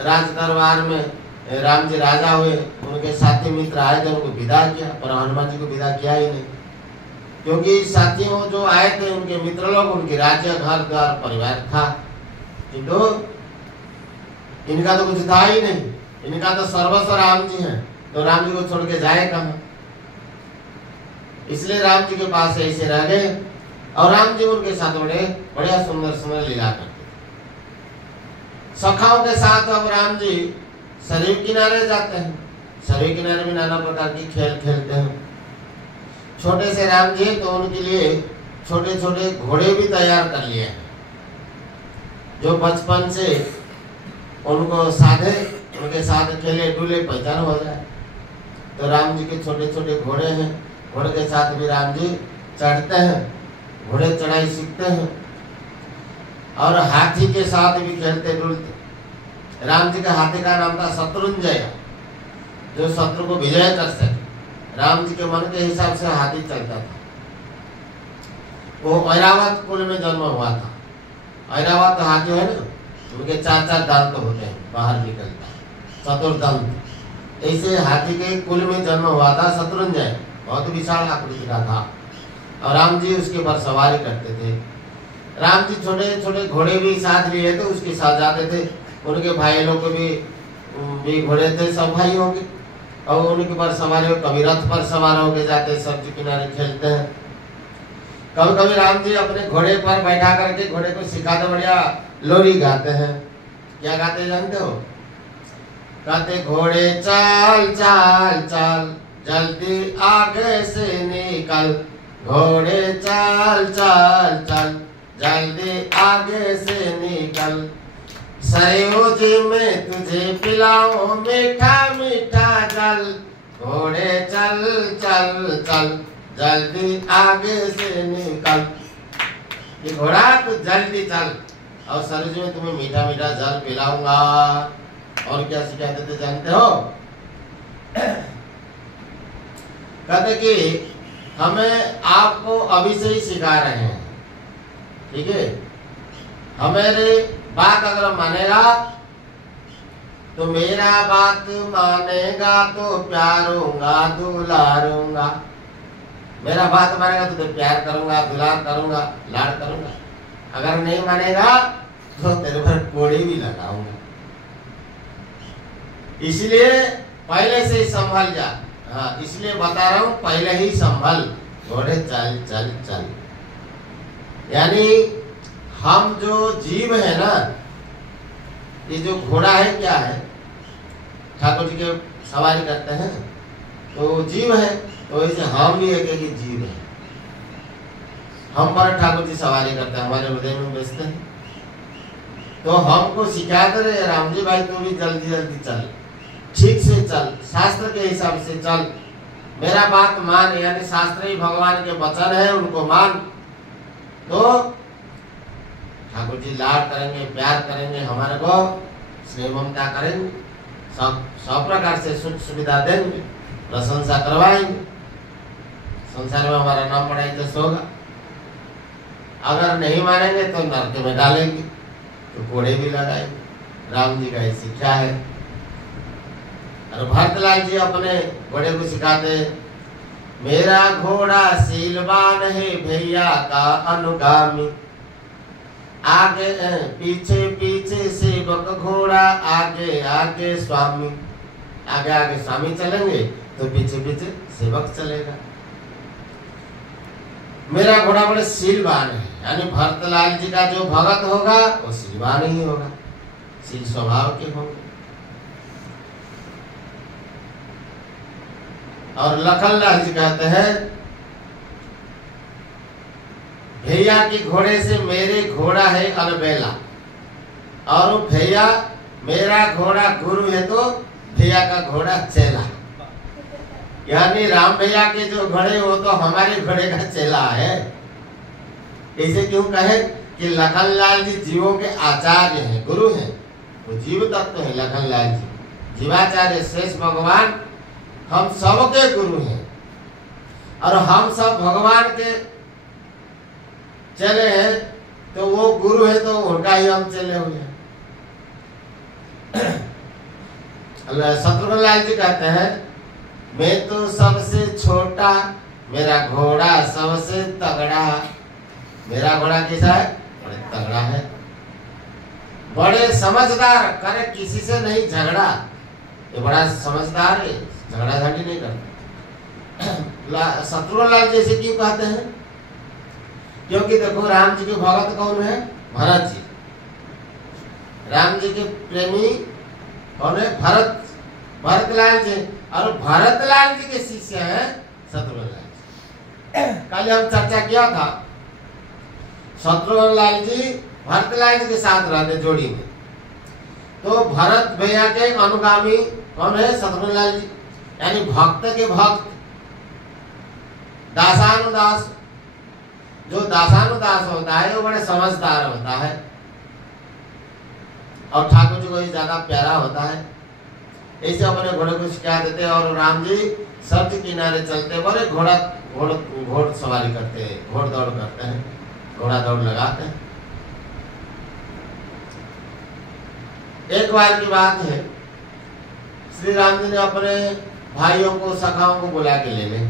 राज दरबार में राम जी राजा हुए, उनके साथी मित्र आए थे, उनको विदा किया, पर हनुमान जी को विदा किया ही नहीं, क्योंकि साथियों जो आए थे उनके मित्र लोग, उनके राज्य घर द्वार परिवार था, किंतु इनका तो कुछ था ही नहीं, इनका तो सर्वस्व राम जी हैं, तो राम जी को छोड़ के जाए कहाँ। इसलिए राम जी के पास ऐसे रह गए, और राम जी उनके साथ बढ़िया सुंदर सुंदर लीला करते थे। सखाओं के साथ अब राम जी सरयू किनारे जाते हैं, सरयू किनारे में नाना प्रकार की खेल खेलते हैं। छोटे से राम जी तो उनके लिए छोटे छोटे घोड़े भी तैयार कर लिए हैं, जो बचपन से उनको साधे, उनके साथ खेले डुले पहचान हो जाए। तो राम जी के छोटे छोटे घोड़े हैं, घोड़े के साथ भी राम जी चढ़ते हैं, घोड़े चढ़ाई सीखते हैं, और हाथी के साथ भी खेलते डुलते। राम जी का हाथी का नाम था शत्रुंजय, जो शत्रु को विजय कर सके। राम जी के मन के हिसाब से हाथी चलता था। वो ऐरावत कुल में जन्म हुआ था। ऐरावत हाथी है ना, उनके 4 दांत होते हैं, बाहर निकलता है, चतुर्दंत। ऐसे हाथी के कुल में जन्म हुआ था शत्रुंजय, बहुत विशाल आकृति का था, और राम जी उसके पर सवारी करते थे। राम जी छोटे छोटे घोड़े भी साथ लिए थे, उसके साथ जाते थे। उनके भाई लोग को भी घोड़े थे, सब भाई होंगे, और उनके पर सवारी हो, कभी रथ पर सवार होके जाते, सब्जी किनारे खेलते हैं। कभी कभी राम जी अपने घोड़े पर बैठा करके घोड़े को सिखाते, बढ़िया लोरी गाते हैं। क्या गाते जानते हो? कहते घोड़े चाल चाल चाल जल्दी आगे से निकल, घोड़े चाल चाल चाल जल्दी आगे से निकल, सरयू जी में तुझे पिलाऊं मीठा मीठा जल, घोड़े चल चल चल जल्दी आगे से निकल। ये घोड़ा तू जल्दी चल, और सरयू जी में तुम्हें मीठा मीठा जल पिलाऊंगा, और क्या सिखाते थे जानते हो? कहते कि हमें आपको अभी से ही सिखा रहे हैं, ठीक है? हमारी बात अगर मानेगा तो मेरा बात मानेगा तो प्यारूंगा दुलारूंगा, मेरा बात मानेगा तो प्यार करूंगा, दुलार करूंगा, लाड करूंगा। अगर नहीं मानेगा तो तेरे पर कोड़ी भी लगाऊंगा। इसलिए पहले से संभल जा। हाँ, इसलिए बता रहा हूं, पहले ही संभल, घोड़े चल चल चल। यानी हम जो जीव है ना, ये जो घोड़ा है क्या है? ठाकुर जी के सवारी करते हैं तो जीव है, तो ऐसे हम भी एक एक जीव है। हम पर ठाकुर जी सवारी करते हैं, हमारे हृदय में बसते हैं। तो हमको सिखाते रहे राम जी भाई, तू भी जल्दी जल्दी चल, ठीक से चल, शास्त्र के हिसाब से चल, मेरा बात मान। यानी शास्त्र ही भगवान के वचन है, उनको मान। तो ठाकुर जी लाड करेंगे, प्यार करेंगे, हमारे को स्नेह ममता करेंगे, सब प्रकार से सुख सुविधा देंगे, प्रशंसा करवाएंगे, संसार में हमारा नाम बड़ा इज्जत होगा। अगर नहीं मानेंगे तो नरक में डालेंगे, तो कोड़े भी लगाएंगे। राम जी का ये शिक्षा है। और भरतलाल जी अपने घोड़े को सिखाते, मेरा घोड़ा सीलवान है भैया का अनुगामी, आगे पीछे पीछे सेवक घोड़ा, आगे आगे स्वामी। आगे आगे स्वामी चलेंगे तो पीछे पीछे सेवक चलेगा। मेरा घोड़ा बड़े सीलवान है, यानी भरतलाल जी का जो भगत होगा वो सीलवान ही होगा, सील स्वभाव के होंगे। और लखनलाल जी कहते हैं, भैया के घोड़े से मेरे घोड़ा है अलबेला, और भैया मेरा घोड़ा गुरु है तो भैया का घोड़ा चेला। यानी राम भैया के जो घोड़े वो तो हमारे घोड़े का चेला है। ऐसे क्यों कहे कि लखनलाल जी जीवों के आचार्य हैं, गुरु हैं, वो जीव तत्व है लखनलाल जी, जीवाचार्य शेष भगवान हम सबके गुरु हैं। और हम सब भगवान के चले हैं, तो वो गुरु है तो उनका ही हम चले हुए हैं। शत्रुघ्न लाल जी कहते हैं, मैं तो सबसे छोटा, मेरा घोड़ा सबसे तगड़ा। मेरा घोड़ा कैसा है? बड़े तगड़ा है, बड़े समझदार, करे किसी से नहीं झगड़ा, ये बड़ा समझदार है, झगड़ा झाटी नहीं करता। शत्रुघ्न लाल जैसे क्यों कहते हैं? क्योंकि देखो राम जी के भगत कौन है? भरत जी। राम जी के प्रेमी कौन है? भरतलाल जी। और भरतलाल जी के शिष्य हैं शत्रुघ्न लाल जी। कल हम चर्चा किया था, शत्रुघ्न लाल जी भरतलाल जी के साथ रहते जोड़ी में। तो भरत भैया के अनुगामी कौन है? शत्रुघ्न लाल जी। यानी भक्त के भक्त, दासानुदास। जो दासानुदास होता है वो बड़े समझदार होता है, और ठाकुर जी को ये ज्यादा प्यारा होता है। ऐसे अपने घोड़े को सिखा देते हैं। और राम जी सब्ज किनारे चलते, बड़े घोड़ सवारी करते हैं, घोड़ दौड़ करते हैं, घोड़ा दौड़ लगाते हैं। एक बार की बात है, श्री राम जी ने अपने भाइयों को, सखाओं को बुला के ले गए।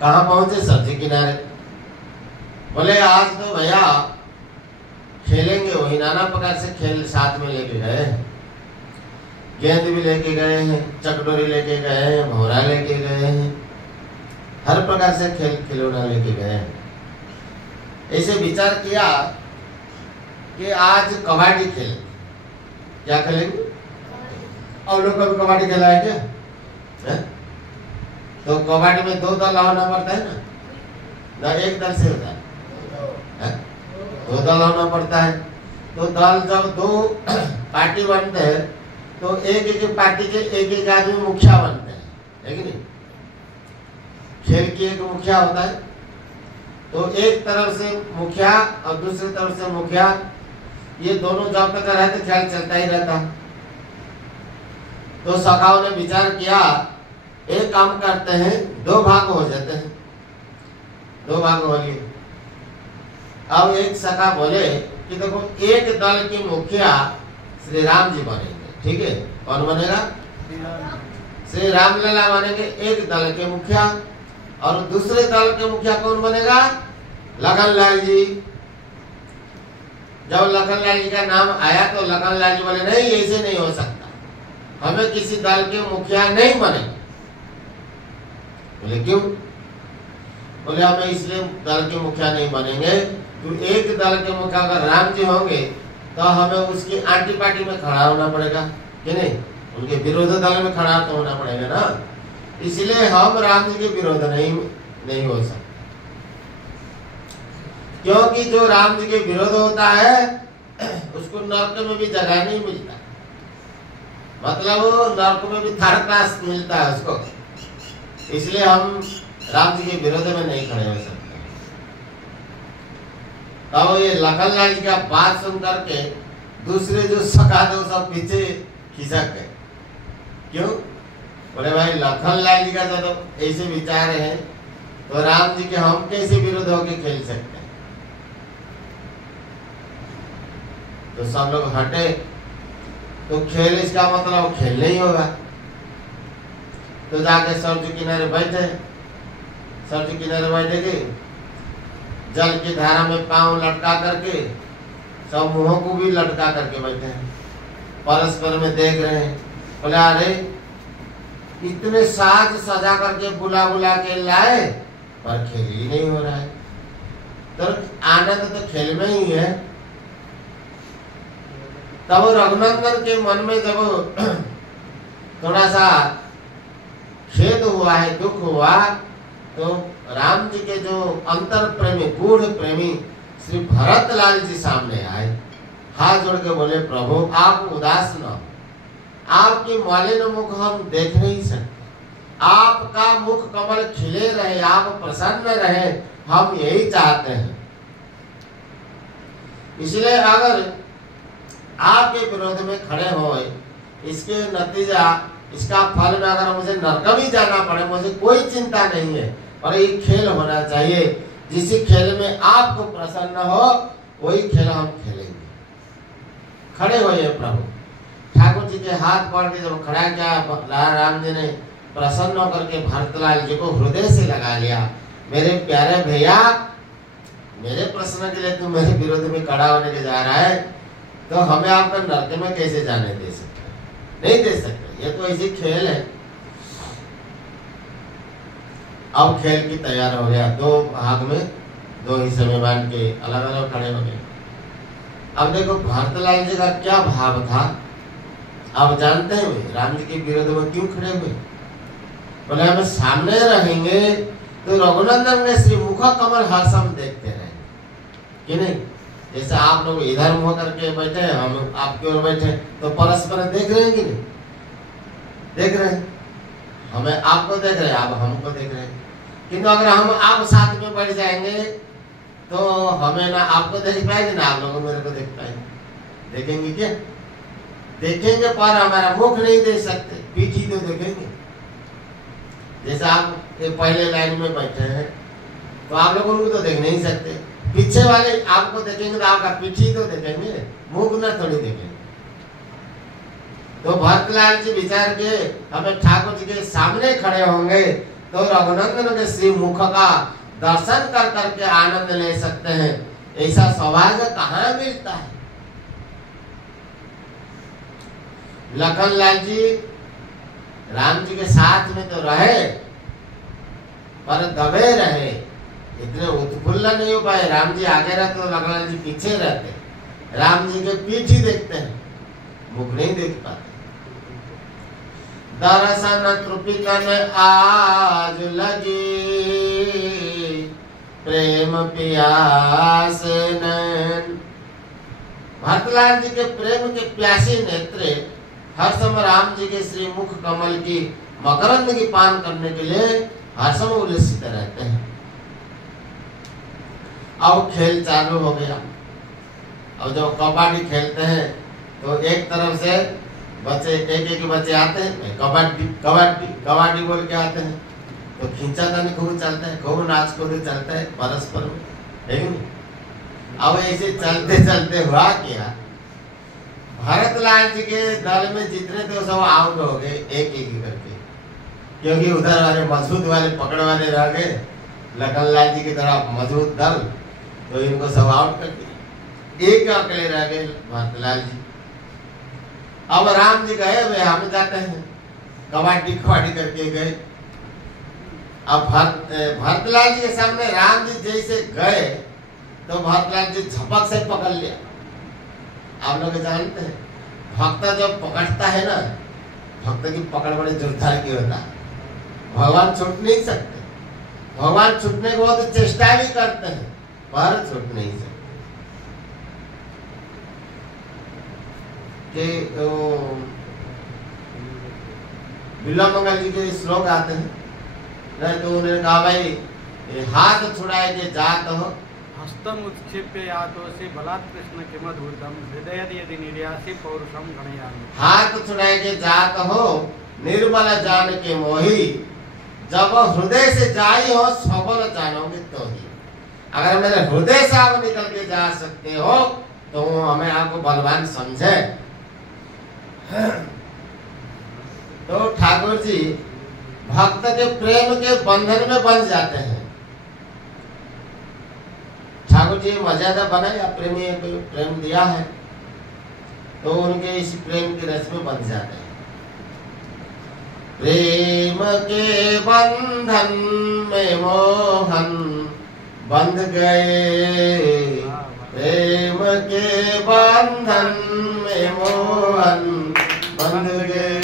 कहाँ पहुंचे? सब्जी किनारे। बोले आज तो भैया खेलेंगे, वही नाना प्रकार से खेल साथ में लेके गए। गेंद भी लेके गए हैं, चकडोरी लेके गए हैं, भौरा लेके गए हैं, हर प्रकार से खेल खिलौना लेके गए हैं। ऐसे विचार किया कि आज कबड्डी खेलेंगे। क्या खेलेंगे? और लोग कभी कबड्डी खेला है क्या? है? तो कबड्डी में 2 दल होना पड़ता है ना, एक दल से होता है, 2 दल होना पड़ता है। तो दल जब 2 पार्टी बनते हैं तो एक एक पार्टी के एक एक आदमी मुखिया बनते हैं, है कि नहीं? खेल की एक मुखिया होता है, तो एक तरफ से मुखिया और दूसरी तरफ से मुखिया, ये दोनों जब तक रहते खेल चलता ही रहता। तो सखाओं ने विचार किया, एक काम करते हैं, 2 भाग हो जाते हैं, 2 भाग हो लिए। अब एक सखा बोले कि देखो, एक दल के मुखिया श्री राम जी बनेंगे, ठीक है। कौन बनेगा? श्री रामलला बनेंगे एक दल के मुखिया, और दूसरे दल के मुखिया कौन बनेगा? लखनलाल जी। जब लखनलाल जी का नाम आया तो लखनलाल जी बोले, नहीं, ऐसे नहीं हो सकता, हमें किसी दल के मुखिया नहीं बने। बोले क्यों? बोले हमें इसलिए दल के मुखिया नहीं बनेंगे कि एक दल के मुखिया अगर राम जी होंगे तो हमें उसकी आंटी पार्टी में खड़ा होना पड़ेगा कि नहीं, उनके विरोध दल में खड़ा तो होना पड़ेगा ना, इसलिए हम राम जी के विरोध नहीं हो सकते। क्योंकि जो राम जी के विरोध होता है उसको नरक में भी जगह नहीं मिलता, मतलब नरक में भी थर्ड क्लास मिलता है उसको, इसलिए हम राम जी के विरोध में नहीं खड़े हो सकते। तो ये लखनलाल जी का बात सुन करके दूसरे जो सखा थे सब पीछे खिसक गए। क्यों? बोले भाई, लखनलाल जी का तो ऐसे विचार है तो राम जी के हम कैसे विरोध होके खेल सकते हैं। तो सब लोग हटे, तो खेल इसका मतलब खेल नहीं होगा। तो जाके सरजू किनारे बैठे, सरजू किनारे बैठे के जल की धारा में पांव लटका करके, सब मुंहों को भी लटका करके बैठे हैं, परस्पर में देख रहे हैं। बोले अरे, इतने साज सजा करके बुला बुला के लाए पर खेल ही नहीं हो रहा है, तो आनंद तो खेल में ही है। तब रघुनंदन के मन में जब थोड़ा सा खेद हुआ है, दुख हुआ, तो राम जी के जो अंतर प्रेमी, गूढ़ प्रेमी श्री भरतलाल जी सामने आए, हाथ जोड़ के बोले, प्रभु आप उदास न हो, आपकी मलिन मुख हम देख नहीं सकते, आपका मुख कमल खिले रहे, आप प्रसन्न रहे, हम यही चाहते हैं। इसलिए अगर आपके विरोध में खड़े हो, इसके नतीजा, इसका फल में अगर मुझे नरक भी जाना पड़े, मुझे कोई चिंता नहीं है, और ये खेल होना चाहिए, जिस खेल में आपको प्रसन्न हो वही खेल हम खेलेंगे। खड़े होइए प्रभु। ठाकुर जी के हाथ पकड़ के जब खड़ा किया, राम जी ने प्रसन्न होकर के भरतलाल जी को हृदय से लगा लिया। मेरे प्यारे भैया, मेरे प्रश्न के लिए तुम मेरे विरोध में खड़ा होने के जा रहा है, तो हमें आपका नरक में कैसे जाने दे सकते? नहीं दे सकते, ये तो ऐसी खेल है। अब खेल की तैयार हो गया, 2 भाग में, 2 हिस्से में बांट के अलग अलग खड़े हो गए। अब देखो भरतलाल जी का क्या भाव था, आप जानते हैं राम जी के विरोध में क्यों खड़े हुए? बोले हम सामने रहेंगे तो रघुनंदन के श्री मुख कमल हर्षम देखते रहेंगे कि नहीं। जैसे आप लोग इधर मुंह करके बैठे, हम आपकी ओर बैठे, तो परस्पर देख रहे हैं कि नहीं? देख रहे हैं, हमें आपको देख रहे हैं, आप हमको देख रहे हैं। किंतु अगर हम आप साथ में बैठ जाएंगे तो हमें ना आपको देख पाएंगे, ना आप लोगों मेरे को देख पाएंगे। देखेंगे क्या? देखेंगे पर हमारा मुख नहीं देख सकते, पीठ ही तो देखेंगे। जैसे आप पहले लाइन में बैठे हैं तो आप लोग उनको तो देख नहीं सकते, पीछे वाले आपको देखेंगे तो आपका पीठ ही तो देखेंगे, मुख ना थोड़ी देखेंगे। तो भरतलाल जी विचार के हमें ठाकुर जी के सामने खड़े होंगे तो रघुनंदन के श्री मुख का दर्शन कर करके आनंद ले सकते हैं। ऐसा सौभाग्य कहाँ मिलता है? लखनलाल जी राम जी के साथ में तो रहे पर दबे रहे, इतने उत्फुल्ल नहीं हो पाए। राम जी आगे रहते तो लखनलाल जी पीछे रहते, राम जी के पीठ ही देखते हैं, मुख नहीं देख पाते। दर्शन तृपितन आज लगी, प्रेम पियास नैन। भरतलाल जी के प्रेम के प्यासे नेत्रे हर समय राम जी के श्री मुख कमल की मकरंद की पान करने के लिए हर समय उल्लसित रहते हैं। अब खेल चालू हो गया। अब जब कबड्डी खेलते हैं तो एक तरफ से बच्चे एक एक बच्चे आते हैं, कबड्डी कबड्डी कबड्डी बोल के आते हैं, तो खींचातानी खूब चलता है, खूब नाच कूद चलता है परस्पर में, है कि नहीं? अब ऐसे चलते चलते हुआ क्या, भरतलाल जी के दल में जितने थे सब आउट हो गए एक एक करके, क्योंकि उधर वाले मजबूत वाले पकड़ वाले रह गए, लखनलाल जी की तरफ मजबूत दल, तो इनको सब आउट कर दिया, एक अकेले रह गए भरतलाल जी। अब राम जी गए वे हम जाते हैं, कबड्डी कबड्डी करके गए। अब भरतलाल जी के सामने राम जी जैसे गए तो भरतलाल जी झपक से पकड़ लिया। आप लोग जानते हैं भक्त जब पकड़ता है ना, भक्त की पकड़ बड़ी जोरदार की होता है, भगवान छूट नहीं सकते, भगवान छूटने को तो चेष्टा भी करते हैं पर छूट नहीं सकते। कि बिल्ला मंगल जी के श्लोक आते हैं, नहीं तो उन्होंने कहा भाई हाथ छुड़ाए के जात हो, हस्तम उत्क्षेप्य यातोसि बलात् कृष्ण किमद्भुतम हृदय यदि निर्यासि पौरुषम गणयामि। हाथ छुड़ाए के जात हो निर्बल जान के मोही, जब हृदय से जाई हो सबल जानोगे तो ही। अगर मेरे हृदय से आप निकल के जा सकते हो तो हमें आपको बलवान समझे। तो ठाकुर जी भक्त के प्रेम के बंधन में बंध जाते हैं। ठाकुर जी मर्यादा बनाया, प्रेमी प्रेम दिया है तो उनके इस प्रेम के रस में बंध जाते हैं। प्रेम के बंधन में मोहन बंध गए, प्रेम के बंधन में मोहन बंध गए।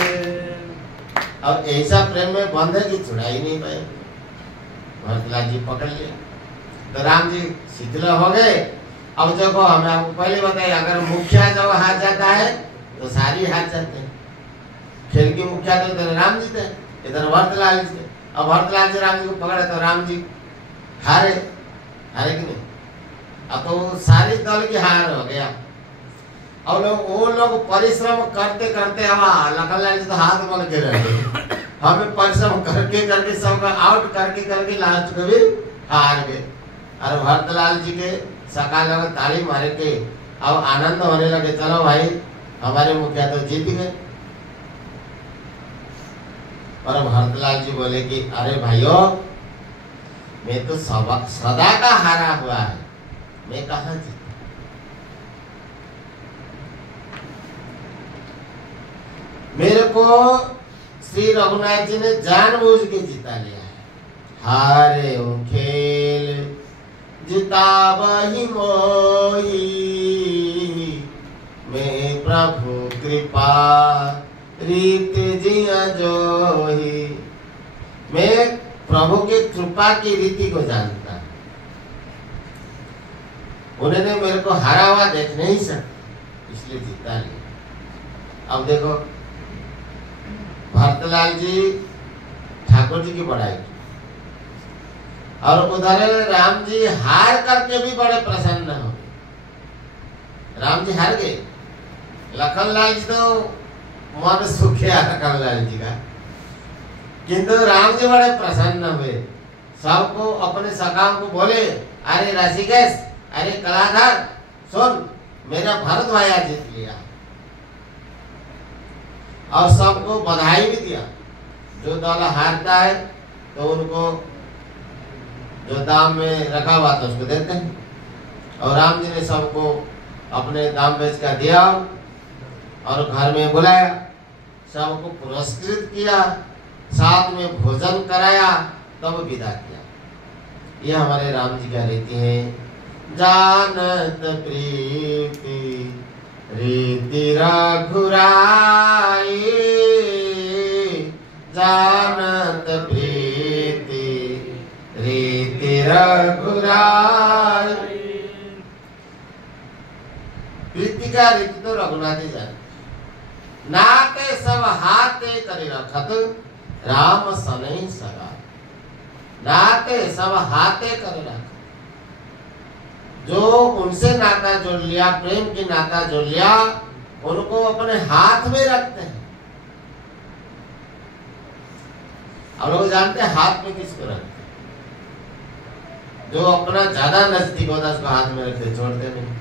अब ऐसा प्रेम में बंध की छुड़ाई नहीं पाए, भरतलाल जी पकड़ लिया तो राम जी शिथिल हो गए। अब देखो हमें आपको पहले बताया, अगर मुखिया जब हार जाता है तो सारी हार जाते हैं। खेल की मुखिया तो इधर राम जी थे, इधर भरतलाल जी थे। अब भरतलाल जी राम जी को पकड़े तो राम जी हारे, हारे कि नहीं? अब तो सारी दल की हार हो गया। और वो लोग परिश्रम करते करते लखनलाल जी तो हाथ बन के रह गए, हमें परिश्रम करके करके सबका आउट करके करके लास्ट में भी हार गए। और भरतलाल जी के सकाल में ताली मारे के अब आनंद होने लगे, चलो भाई हमारे मुखिया तो जीत गए। और भरतलाल जी बोले कि अरे भाइयों, मैं तो सदा का हारा हुआ है, मैं कहाँ जीता? मेरे को श्री रघुनाथ जी ने जानबूझ के जिता लिया है। हारे खेल जिता वही मोही, मैं प्रभु कृपा रीत जिया जोही। मैं प्रभु के कृपा की रीति को जानता हूं, उन्होंने मेरे को हारा हुआ देख नहीं सकते इसलिए जीता लिया। अब देखो भरतलाल जी ठाकुर जी की बड़ाई की, और उधर राम जी हार करके भी बड़े प्रसन्न हो। राम जी हार गए, लखनलाल जी तो मन सुख गया लखनलाल जी का, किंतु राम जी बड़े प्रसन्न हुए। सबको अपने सखाओं को बोले, अरे ऋषिकेश, अरे कलाकार सुन, मेरा भरत भाई जीत लिया। और सबको बधाई भी दिया। जो दल हारता है तो उनको जो दाम में रखा हुआ था उसको देते हैं, और राम जी ने सबको अपने दाम बेच कर दिया और घर में बुलाया, सबको पुरस्कृत किया, साथ में भोजन कराया, तब विदा किया। ये हमारे राम जी का रीति है। जानत प्रीति रीति रघुराई, जानत प्रीति रीति रघुराई। प्रीति का रीति तो रघुनाथ ही जाने, नाते सब हाथे करी रखत राम सनई सगा। नाते सब हाथे करे रखत, जो उनसे नाता जोड़ लिया, प्रेम की नाता जोड़ लिया, उनको अपने हाथ में रखते हैं। लोग जानते हैं हाथ में किसको रखते, जो अपना ज्यादा नजदीक होता है उसको हाथ में रखते, छोड़ते नहीं।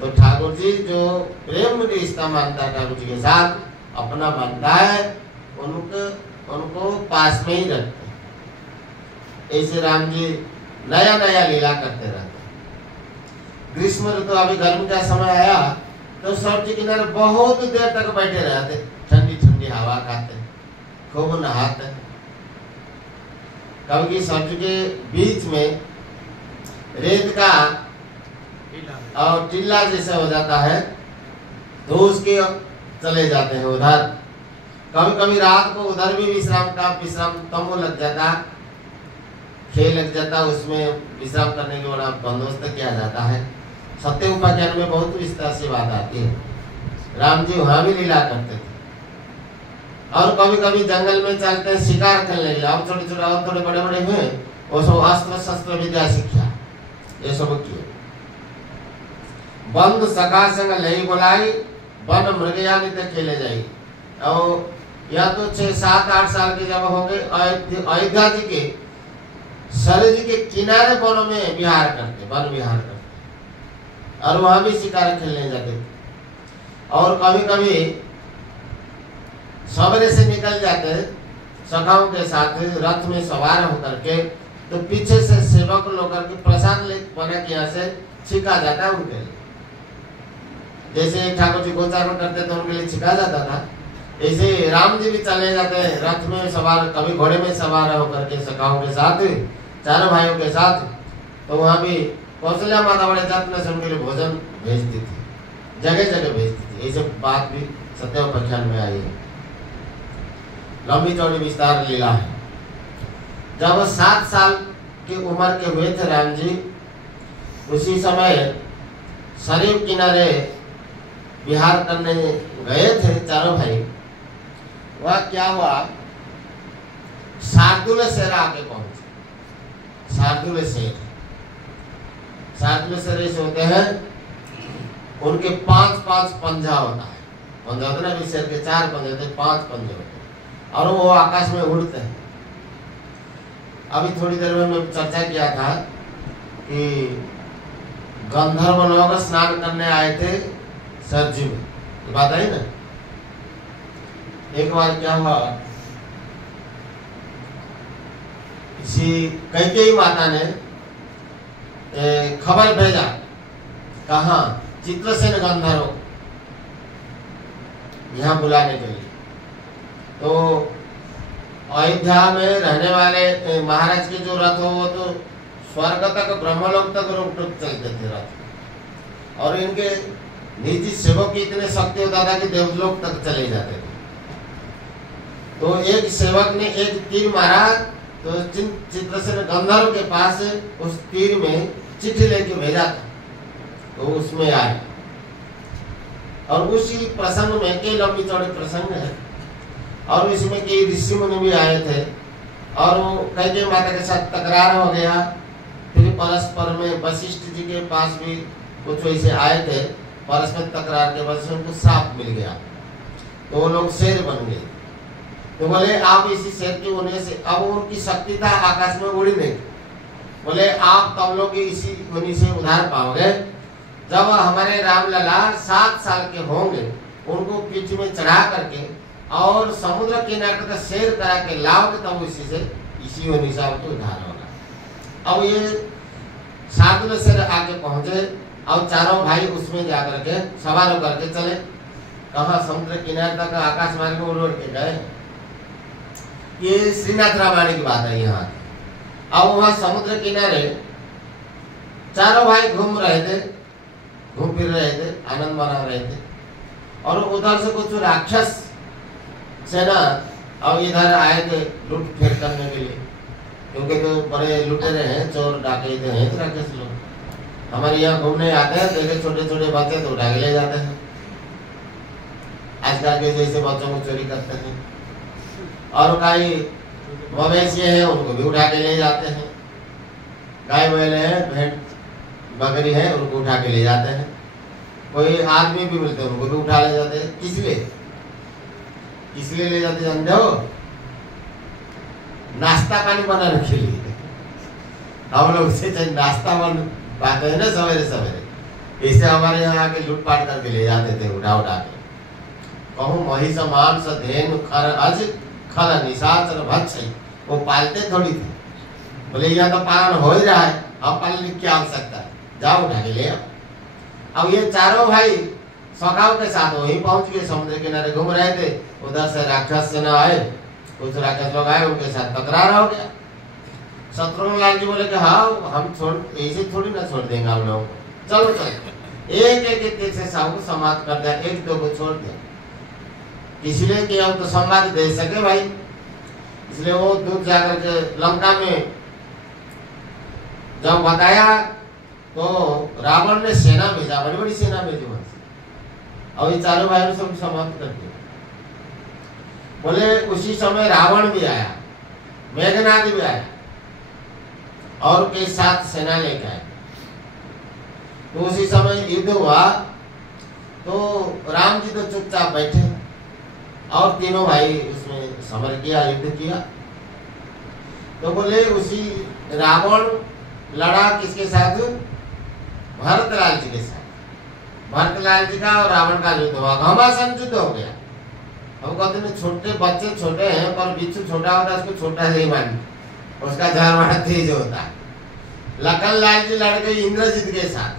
तो ठाकुर जी जो प्रेम रिश्ता मानता है ठाकुर जी के साथ, अपना मानता है, उनको पास में ही रखते हैं। ऐसे राम जी नया नया लीला करते रहते। ग्रीष्म ऋतु तो अभी गर्मी का समय आया तो सब्जी किनारे बहुत देर तक बैठे रहते, ठंडी ठंडी हवा खाते, खूब नहाते। कभी सब्जी के बीच में रेत का और टीला जैसा हो जाता है तो उसके चले जाते हैं उधर। कभी कभी रात को उधर भी विश्राम तमो लग जाता, खेल लग जाता, उसमें विश्राम करने के बड़ा बंदोबस्त किया जाता है। सत्य उपाख्यान में बहुत विस्तार से बात आती है। राम जी वहां भी लीला करते थे। और कभी कभी जंगल में चलते हैं शिकार करने के लिए, और छोटे छोटे और थोड़े बड़े बड़े हुए वो सब अस्त्र शस्त्र विद्या शिक्षा ये सब किए। बंद सखा संग लई बोलाई, वन मृगया नित्य खेले जाई। और या तो 6-7-8 साल के जब होंगे अयोध्या जी के सरयू जी के किनारे वनों में विहार करते, वन विहार करते, और वहां भी शिकार खेलने जाते थे। और कभी कभी सवेरे से निकल जाते सखाओं के साथ रथ में सवार होकर के, तो पीछे से सेवक लोग करके प्रसाद बना के यहाँ से छिका जाता है उनके लिए। जैसे ठाकुर जी गोचारण करते तो उनके लिए छिका जाता था, ऐसे राम जी भी चले जाते हैं रथ में सवार, कभी घोड़े में सवार होकर के सखाओं के साथ, चारों भाइयों के साथ। तो वहां भी कौशल्या माता बड़े जत्न से उनके लिए भोजन भेजती थी, जगह जगह भेजती थी। ये सब बात भी सत्योपाख्यान में आई है। लंबी चौड़ी विस्तार लीला है। जब 7 साल की उम्र के हुए थे राम जी, उसी समय सरयू किनारे विहार करने गए थे चारों भाई। वह क्या हुआ, शार्दुल शेर आके पहुंचे। शार्दुल शेर ऐसे होते हैं, उनके 5-5 पंजा होता है। पंजा होता है ना, शेर के 4 पंजे होते हैं, 5 पंजे होते हैं, और वो आकाश में उड़ते हैं। अभी थोड़ी देर में मैं चर्चा किया था कि गंधर्व लोग स्नान करने आए थे सरजू में, ये बात आई ना। एक बार क्या हुआ, इसी कैकेयी माता ने खबर भेजा, कहा चित्रसेन गंधर्व यहाँ बुलाने के लिए। तो अयोध्या में रहने वाले महाराज के जो रथ हो वो तो स्वर्ग तक, ब्रह्मलोक तक रोक टोक चलते थे रथ, और इनके निजी सेवक की इतने शक्ति होता था कि देवलोक तक चले जाते थे। तो एक सेवक ने एक तीर मारा, तो चित्रसेन गंधर्व के पास उस तीर में चिट्ठी लेके भेजा था, तो उसमें आए। और उसी प्रसंग में कई लंबी चौड़ी प्रसंग है, और इसमें कई ऋषि मुनि भी आए थे, और वो कैकेयी माता के साथ तकरार हो गया। फिर परस्पर में वशिष्ठ जी के पास भी कुछ वैसे आए थे, परस्पर तकरार के वजह से उनको श्राप मिल गया, तो वो लोग शेर बन गए। तो बोले आप इसी शेर की होने से, अब उनकी शक्ति था आकाश में उड़ने, बोले आप तब लोग इसी होने से उधार पाओगे जब हमारे रामलला 7 साल के होंगे, उनको पीठ में चढ़ा करके और समुद्र किनारे तक शेर करा के लाओगे, तब इसी होने से आपको उधार होगा। अब ये शार्दुल शेर आके पहुंचे, और चारों भाई उसमें जाकर के सवार होकर के चले। कहा समुद्र किनारे तक आकाश मार्ग में उड़ के गए। ये श्रीनाथ रामायण की बात है यहाँ। अब वहां समुद्र किनारे चारों भाई घूम फिर रहे थे, आनंद मना रहे थे, और उधर से कुछ राक्षस सेना अब इधर आए थे लूट फेर करने के लिए, क्योंकि तो बड़े लुटेरे हैं, चोर डाकैते हैं राक्षस लोग। हमारे यहाँ घूमने आते हैं, देखे छोटे छोटे बच्चे तो उठा के ले जाते हैं, आजकल के जैसे बच्चों को चोरी करते हैं। और कई मवेशी हैं उनको भी उठा के ले जाते हैं, गाय बैल हैं, भेड़ बकरी है उनको उठा के ले जाते हैं, कोई आदमी भी मिलते हैं उनको भी उठा ले जाते हैं। किस लिए? इसलिए ले जाते जानते हो, नाश्ता पानी बनाने के लिए। हम लोग से नाश्ता बन पाते हैं ना सवेरे सवेरे, इसे हमारे यहाँ आके लूटपाट करके ले जाते थे उठा उठा के। कहूँ महिष मांस धेनु खर अज खल निशाचर भक्ष, वो पालते थोड़ी थे। बोले यहाँ तो पालन हो ही रहा है, अब पालने की क्या आवश्यकता है, जाओ उठा के ले आओ। अब ये चारों भाई सखाओं के साथ वहीं पहुंच गए, समुद्र किनारे घूम रहे थे। उधर से राक्षस सेना आए, कुछ राक्षस लोग आए, उनके साथ तकरार हो गया। शत्रुघ्न लाल जी बोले कि हाँ हम छोड़ ऐसे थोड़ी ना छोड़ देंगे हम लोगों को, चलो चलो। एक एक तीर से सबको समाप्त कर दिया, एक दो को छोड़ दिया, इसलिए कि अब तो संवाद दे सके भाई। इसलिए वो दूर जाकर के लंका में जब बताया तो रावण ने सेना भेजा, बड़ी बड़ी सेना भेजी वहां से, और ये चारों भाइयों सब समाप्त कर दिया। बोले उसी समय रावण भी आया, मेघनाद भी आया और के साथ सेना लेकर आए। तो उसी समय युद्ध हुआ, तो राम जी तो चुपचाप बैठे और तीनों भाई उसमें समर किया, युद्ध किया। तो बोले उसी रावण लड़ा किसके साथ, भरतलाल जी के साथ। भरतलाल जी का और रावण का युद्ध हुआ, घमासान युद्ध हो गया। हम कहते हैं छोटे बच्चे छोटे हैं, पर बिच्छू छोटा होता है उसको छोटा नहीं मानते, उसका झार बड़ा तेज होता है। लखन लाल जी लड़ गए इंद्रजीत के साथ,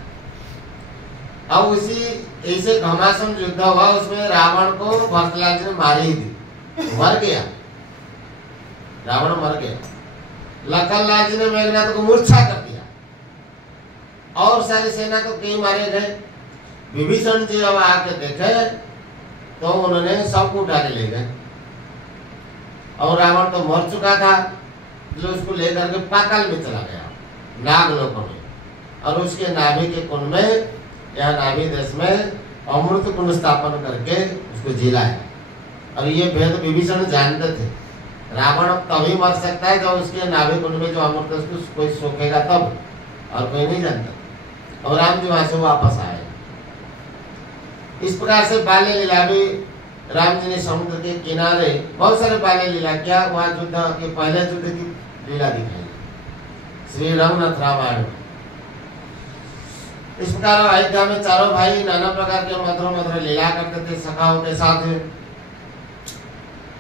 अब उसी ऐसे घमासान युद्ध हुआ, उसमें रावण को भरतलाल जी ने मारी दी, मर गया, रावण मर गया। लखन लाल जी ने मेघनाथ को मूर्छा कर दिया और सारी सेना तो कई मारे गए। विभीषण जी अब आके देखे तो उन्होंने सबको उठा के ले गए, और रावण तो मर चुका था, जो उसको लेकर के पाताल में चला गया, नागलोक में, और उसके नाभि के कुंड में, यहाँ नाभि देश में अमृत कुंड स्थापन करके उसको जिलाया। और ये भेद विभीषण जानते थे, रावण तभी मर सकता है जब उसके नाभि कुंड में जो अमृत है उसको कोई सोखेगा तब, और कोई नहीं जानता। और राम जी वहां से वापस आए। इस प्रकार से बाल्य लीला भी राम जी ने समुद्र के किनारे बहुत सारे बाल्य लीला किया। वहां युद्ध के पहले युद्ध की लीला दिखाई श्री रघुनाथ रामायण। इस प्रकार अयोध्या में चारों भाई नाना प्रकार के मधुर मधुर लीला करते थे सखाओं के साथ,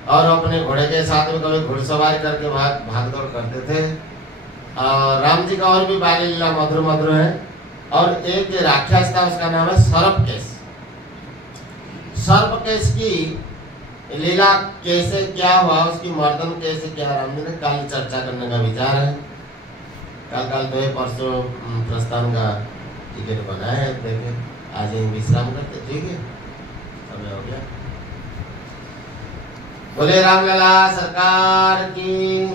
और अपने घोड़े के साथ में कभी घुड़सवारी करके भाग दौड़ करते थे। राम जी का और भी बाल्य लीला मधुर मधुर है। और एक राक्षस था, उसका नाम है सर्पकेश। सर्पकेश की लीला कैसे क्या हुआ, उसकी मर्दन कैसे क्या, राम जी ने कल चर्चा करने का विचार है। कल तो परसों प्रस्थान का टिकट बना है, देखें आज ही विश्राम करते, ठीक है, समय हो गया। बोले रामलला सरकार की,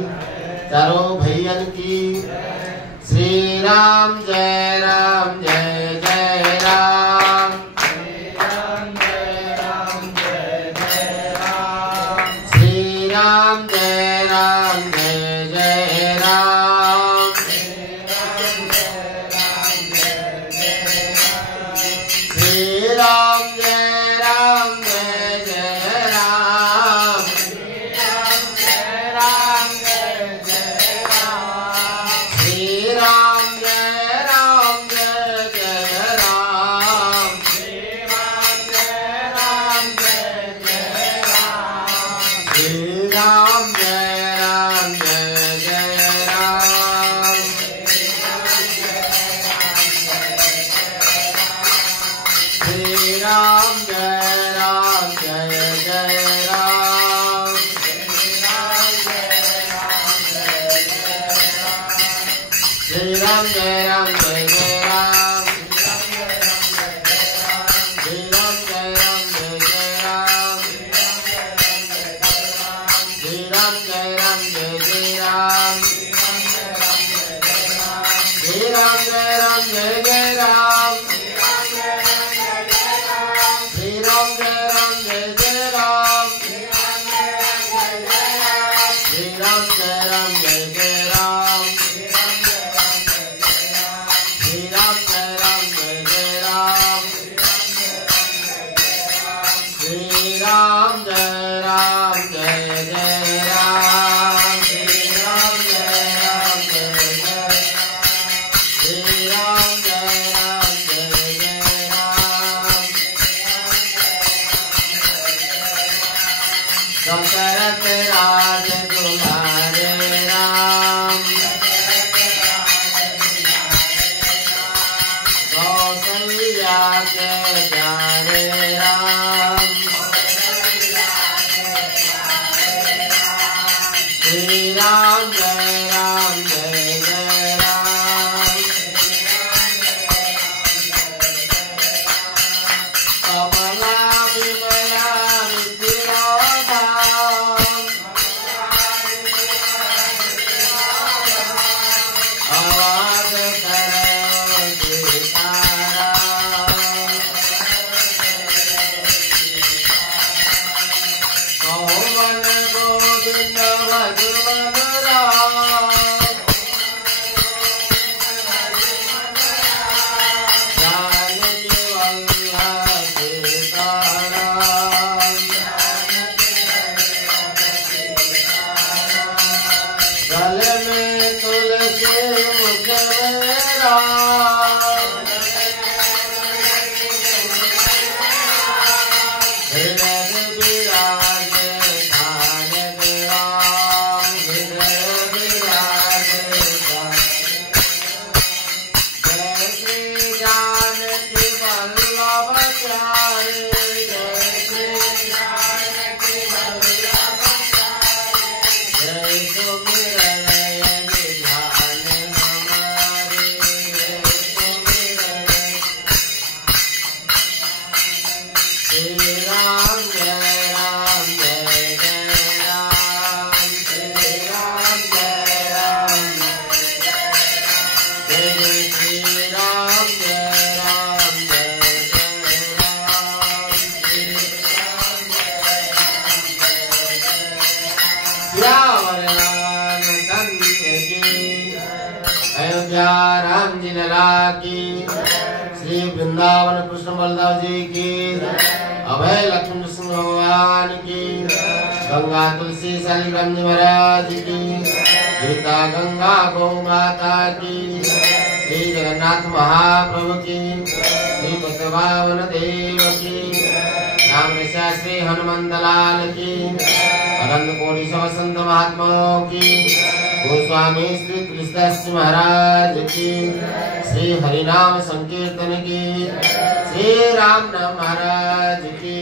चारों भैयन की। श्री राम जय राम जय जय राम, श्री राम जय राम जय जय राम, श्री राम जय राम जय जय राम, श्री राम जय राम जय जय राम, श्री राम जय राम जय जय राम, श्री राम जय राम जय जय राम, श्री राम जय राम जय जय राम, श्री राम जय राम जय जय राम, श्री राम जय राम जय जय राम, श्री राम जय राम जय जय राम, श्री राम जय राम जय जय राम, श्री राम जय राम जय जय राम, श्री राम जय राम जय जय राम, श्री राम जय राम जय जय राम, श्री राम जय राम जय जय राम, श्री राम जय राम जय जय राम, श्री राम जय राम जय जय राम, श्री राम जय राम जय जय राम श्री राम जय राम जय जय श्री राम जय राम जय जय राम दशरथ राज दुलारे राम कौशल्या के प्यारे राम श्री राम जय जय राम कमला विमला विद्रोधाम आवाज करो सीताराम कौवन गोविंद भजवन राम जानकी वल्लभ सीताराम गले में तुलसी मुख में राम हृदय विराजे धारक राम हृदय विराजे जय श्री जानकी वल्लभ प्यारे जय श्री जानकी वल्लभ जय सुमिरन ध्यान हमारे जय सुमिरन श्री राम जय जय राम श्री राम जय जय श्री राम जय राम जय जय राम श्यावर रामचंद्र की अयोध्या राम जी लला की श्री वृंदावन कृष्ण बलदेव जी की अभय लक्ष्मण सिंह भगवान की गंगा तुलसी शालिग्राम जी महाराज की गीता गंगा गौ माता की श्री जगन्नाथ महाप्रभु की श्री बसवावन देव की राम श्री हनुमंत लाल की अनंत कोटि सौ संत महात्माओं की गोस्वामी श्री तुलसीदास जी महाराज की श्री हरिनाम संकीर्तन की श्री राम नाम महाराज की